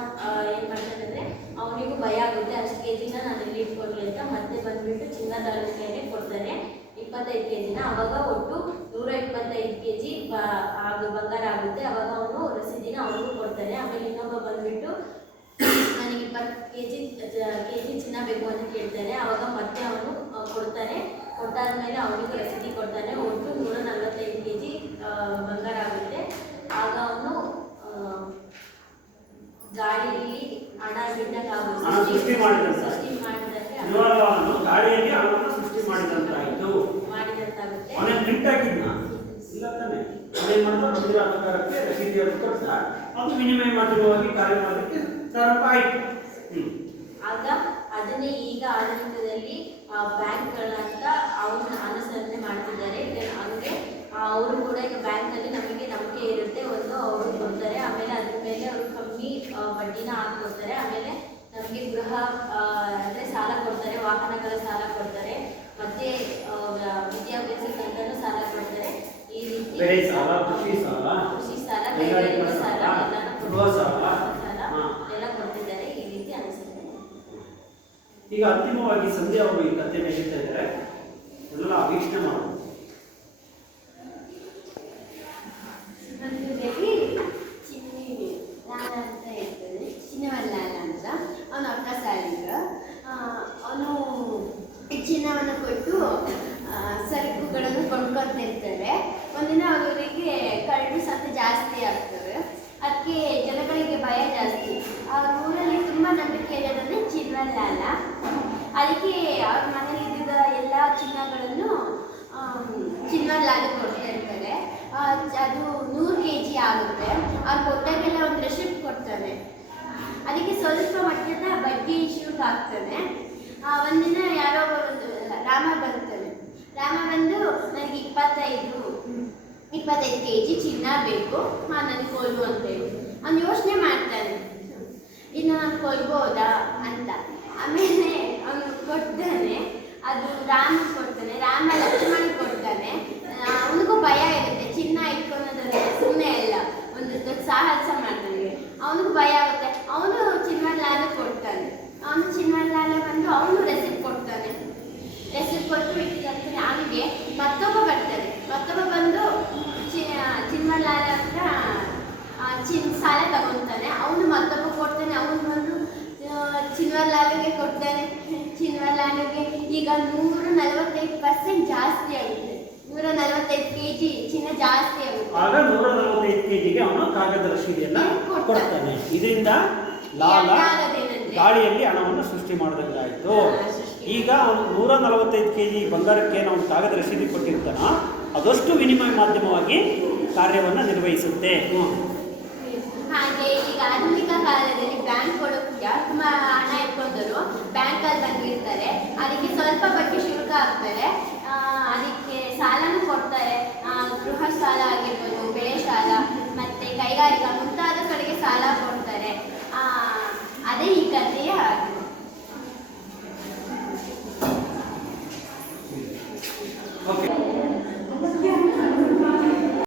ಏನು ಮಾಡ್ತಾನೆ ಅಂದರೆ ಅವನಿಗೂ ಭಯ ಆಗುತ್ತೆ, ಅಷ್ಟು kg ನಾನು ಇಲ್ಲಿ ಇಟ್ಕೊಡ್ಲಿ ಅಂತ ಮತ್ತೆ ಬಂದುಬಿಟ್ಟು ಚಿನ್ನದ ಕೈಗೆ ಕೊಡ್ತಾನೆ 25 kg. ಅವಾಗ ಒಟ್ಟು 125 kg ಬಂಗಾರ ಆಗುತ್ತೆ. ಅವಾಗ ಅವನು ರಸೀದಿನ ಅವನಿಗೂ ಕೊಡ್ತಾನೆ. ಆಮೇಲೆ ಇನ್ನೊಬ್ಬ ಬಂದುಬಿಟ್ಟು ನನಗೆ 20 kg ಚಿನ್ನ ಬೇಕು ಅಂತ ಕೇಳ್ತಾನೆ. ಅವಾಗ ಮತ್ತೆ ಅವನು ಕೊಡ್ತಾನೆ. ಕೊಟ್ಟಾದ್ಮೇಲೆ ಅವನಿಗೂ ರಸೀದಿ ಕೊಡ್ತಾನೆ. ಒಟ್ಟು 145 kg ಬಂಗಾರ ಆಗುತ್ತೆ. ಆಗ ಅವನು ಗಾಳಿಯಲ್ಲಿ ಹಣ ಬಿಟ್ಟಂಗಾಗುತ್ತೆ, ಸೃಷ್ಟಿ ಮಾಡಿದಂತೆ ಮಾಡಿದಂತಾಗುತ್ತೆ. ಅದು ವಿನಿಮಯ ಮಾಡಿರುವಾಗಿ ಕಾರ್ಯ ಮಾಡಲಿಕ್ಕೆ ಪ್ರಾರಂಭ ಆಯಿತು. ಆಗ ಅದನ್ನೇ ಈಗ ಆಡಳಿತದಲ್ಲಿ ಬ್ಯಾಂಕ್ಗಳಂತ ಅವನ್ನ ಅನುಸರಣೆ ಮಾಡ್ತಿದ್ದಾರೆ. ಹಂಗೆ ಅವರು ಕೂಡ ಈಗ ಬ್ಯಾಂಕಲ್ಲಿ ನಮಗೆ ನಂಬಿಕೆ ಇರುತ್ತೆ, ಒಂದು ಅವರು ಕೊಡ್ತಾರೆ. ಆಮೇಲೆ ಅದ್ರ ಮೇಲೆ ಅವರು ಕಮ್ಮಿ ಬಡ್ಡಿನ ಹಾಕ್ಕೊಡ್ತಾರೆ. ಆಮೇಲೆ ನಮಗೆ ಗೃಹ ಅಂದರೆ ಸಾಲ ಕೊಡ್ತಾರೆ, ವಾಹನಗಳ ಸಾಲ ಕೊಡ್ತಾರೆ, ಮತ್ತೆ ವಿದ್ಯಾಭ್ಯಾಸಕ್ಕಂತಲೂ ಸಾಲ ಕೊಡ್ತಾರೆ. ಈ ರೀತಿ ಕೃಷಿ ಸಾಲ, ಕೈಗಾರಿಕಾ ಸಾಲ ಎಲ್ಲ ಕೊಡ್ತಿದ್ದಾರೆ. ಈ ರೀತಿ ಅನಿಸುತ್ತೆ. ಈಗ ಅಂತಿಮವಾಗಿ ಸಂಧ್ಯಾ ಅವರು ಈ ಕಥೆಯನ್ನು ಹೇಳ್ತಾ ಇದ್ದಾರೆ, ಎಲ್ಲ ವೀಕ್ಷಣೆ ಮಾಡೋದು. ಲಾಲ ಅಂತ ಹೇಳ್ತಾರೆ, ಚಿನ್ನವನ್ ಲಾಲ ಅಂತ. ಅವನು ಅಕ್ಕಸಾಲಿಗ. ಅವನು ಚಿನ್ನವನ್ನು ಕೊಟ್ಟು ಸರಕುಗಳನ್ನು ಕೊಂಡ್ಕೊತ ಇರ್ತಾರೆ. ಒಂದಿನ ಅವರಿಗೆ ಕಳ್ಳರು ಸತ್ತು ಜಾಸ್ತಿ ಆಗ್ತವೆ. ಅದಕ್ಕೆ ಜನಗಳಿಗೆ ಭಯ ಜಾಸ್ತಿ. ಆ ಊರಲ್ಲಿ ತುಂಬ ನಂಬಿಕೆ ಇರೋದಂದರೆ ಚಿನ್ನವನ್ ಲಾಲ. ಅದಕ್ಕೆ ಅವ್ರ ಮನೇಲಿ ಇದ್ದ ಎಲ್ಲ ಚಿನ್ನಗಳನ್ನು ಚಿನ್ನವನ್ ಲಾಲ ಕೊಡ್ತಾ ಇರ್ತಾರೆ. ಅದು 100 kg ಆಗುತ್ತೆ. ಅವ್ರು ಕೊಟ್ಟಾಗೆಲ್ಲ ಒಂದು ರೆಸಿಪ್ಟ್ ಕೊಡ್ತಾನೆ. ಅದಕ್ಕೆ ಸ್ವಲ್ಪ ಮಟ್ಟದ ಬಡ್ಡಿ ಶೂಟ್ ಆಗ್ತಾನೆ. ಒಂದಿನ ಯಾರೋ ಒಂದು ರಾಮ ಬರ್ತಾನೆ. ರಾಮ ಬಂದು ನನಗೆ 25 kg ಚಿನ್ನ ಬೇಕು, ನನಗೆ ಕೊಡು ಅಂತೇಳಿ ಅವ್ನು ಯೋಚನೆ ಮಾಡ್ತಾನೆ, ಇನ್ನು ನಾನು ಕೊಡ್ಬೋದಾ ಅಂತ. ಆಮೇಲೆ ಅವನು ಕೊಡ್ತಾನೆ. ಅದು ರಾಮ ಕೊಡ್ತಾನೆ. ರಾಮ ಲಕ್ಷ್ಮಣ ಕೊಡ್ತಾನೆ. ಅವನಿಗೂ ಭಯ ಇರುತ್ತೆ, ಚಿನ್ನ ಇಟ್ಕೊಳೋದ್ರೆ ಸುಮ್ಮನೆ ಅಲ್ಲ, ಒಂದು ದೊಡ್ಡ ಸಾಹಸ ಮಾಡ್ತಾನೆ. ಅವನಿಗೂ ಭಯ ಆಗುತ್ತೆ. ಅವನು ಚಿನ್ನದ ಲಾಲ ಕೊಡ್ತಾನೆ. ಅವನು ಚಿನ್ನದ ಲಾಲ ಬಂದು ಅವನು ರೆಸಿಪ್ಟ್ ಕೊಡ್ತಾನೆ. ರೆಸಿಪ್ಟ್ ಕೊಟ್ಟು ಇಟ್ಟಿರ್ತಾನೆ. ಅವನಿಗೆ ಮತ್ತೊಬ್ಬ ಬರ್ತಾನೆ. ಮತ್ತೊಬ್ಬ ಬಂದು ಚಿನ್ನದ ಲಾಲ ಹತ್ರ ಸಾಲ ತಗೊತಾನೆ. ಅವನು ಮತ್ತೊಬ್ಬ ಕೊಡ್ತಾನೆ. ಅವನು ಬಂದು ಚಿನ್ವರ್ಲಾಲ್ಗೆ ಕೊಡ್ತಾನೆ. ಚಿನ್ವರ್ಲಾಲ್ಗೆ ಈಗ 145% ಜಾಸ್ತಿ ಆಗಿದೆ. 145 kg ಚಿನ್ನ ಜಾಸ್ತಿ ಆಗುತ್ತೆ. ಆಗ 145 kgಗೆ ಅವನು ಕಾಗದ ರಶೀದಿಯನ್ನ ಕೊಡ್ತಾನೆ. ಇದರಿಂದ ಲಾಲ ಗಾಳಿಯಲ್ಲಿ ಹಣವನ್ನು ಸೃಷ್ಟಿ ಮಾಡಿದಂಗಾಯ್ತು. ಈಗ ಅವನು 145 kg ಬಂಗಾರಕ್ಕೆ ನಾವು ಕಾಗದ ರಶೀದಿ ಕೊಟ್ಟಿರ್ತಾನ, ಅದಷ್ಟು ವಿನಿಮಯ ಮಾಧ್ಯಮವಾಗಿ ಕಾರ್ಯವನ್ನು ನಿರ್ವಹಿಸುತ್ತೆ. ಹಾಗೆ ಈಗ ಆಧುನಿಕ ಕಾಲದಲ್ಲಿ ಬ್ಯಾಂಕ್ಗಳು ತುಂಬಾ ಹಣ ಇಟ್ಕೊಂಡರು ಬ್ಯಾಂಕಲ್ಲಿ ಬಂದಿರ್ತಾರೆ, ಅದಕ್ಕೆ ಸ್ವಲ್ಪ ಬಡ್ಡಿ ಶುಲ್ಕ ಹಾಕ್ತಾರೆ, ಅದಕ್ಕೆ ಸಾಲನೂ ಕೊಡ್ತಾರೆ. ಗೃಹ ಸಾಲ ಆಗಿರ್ಬೋದು, ಬೆಳೆ ಸಾಲ, ಮತ್ತೆ ಕೈಗಾರಿಕಾ ಮುಂತಾದ ಕಡೆಗೆ ಸಾಲ ಕೊಡ್ತಾರೆ. ಅದೇ ಈ ಕಥೆಯ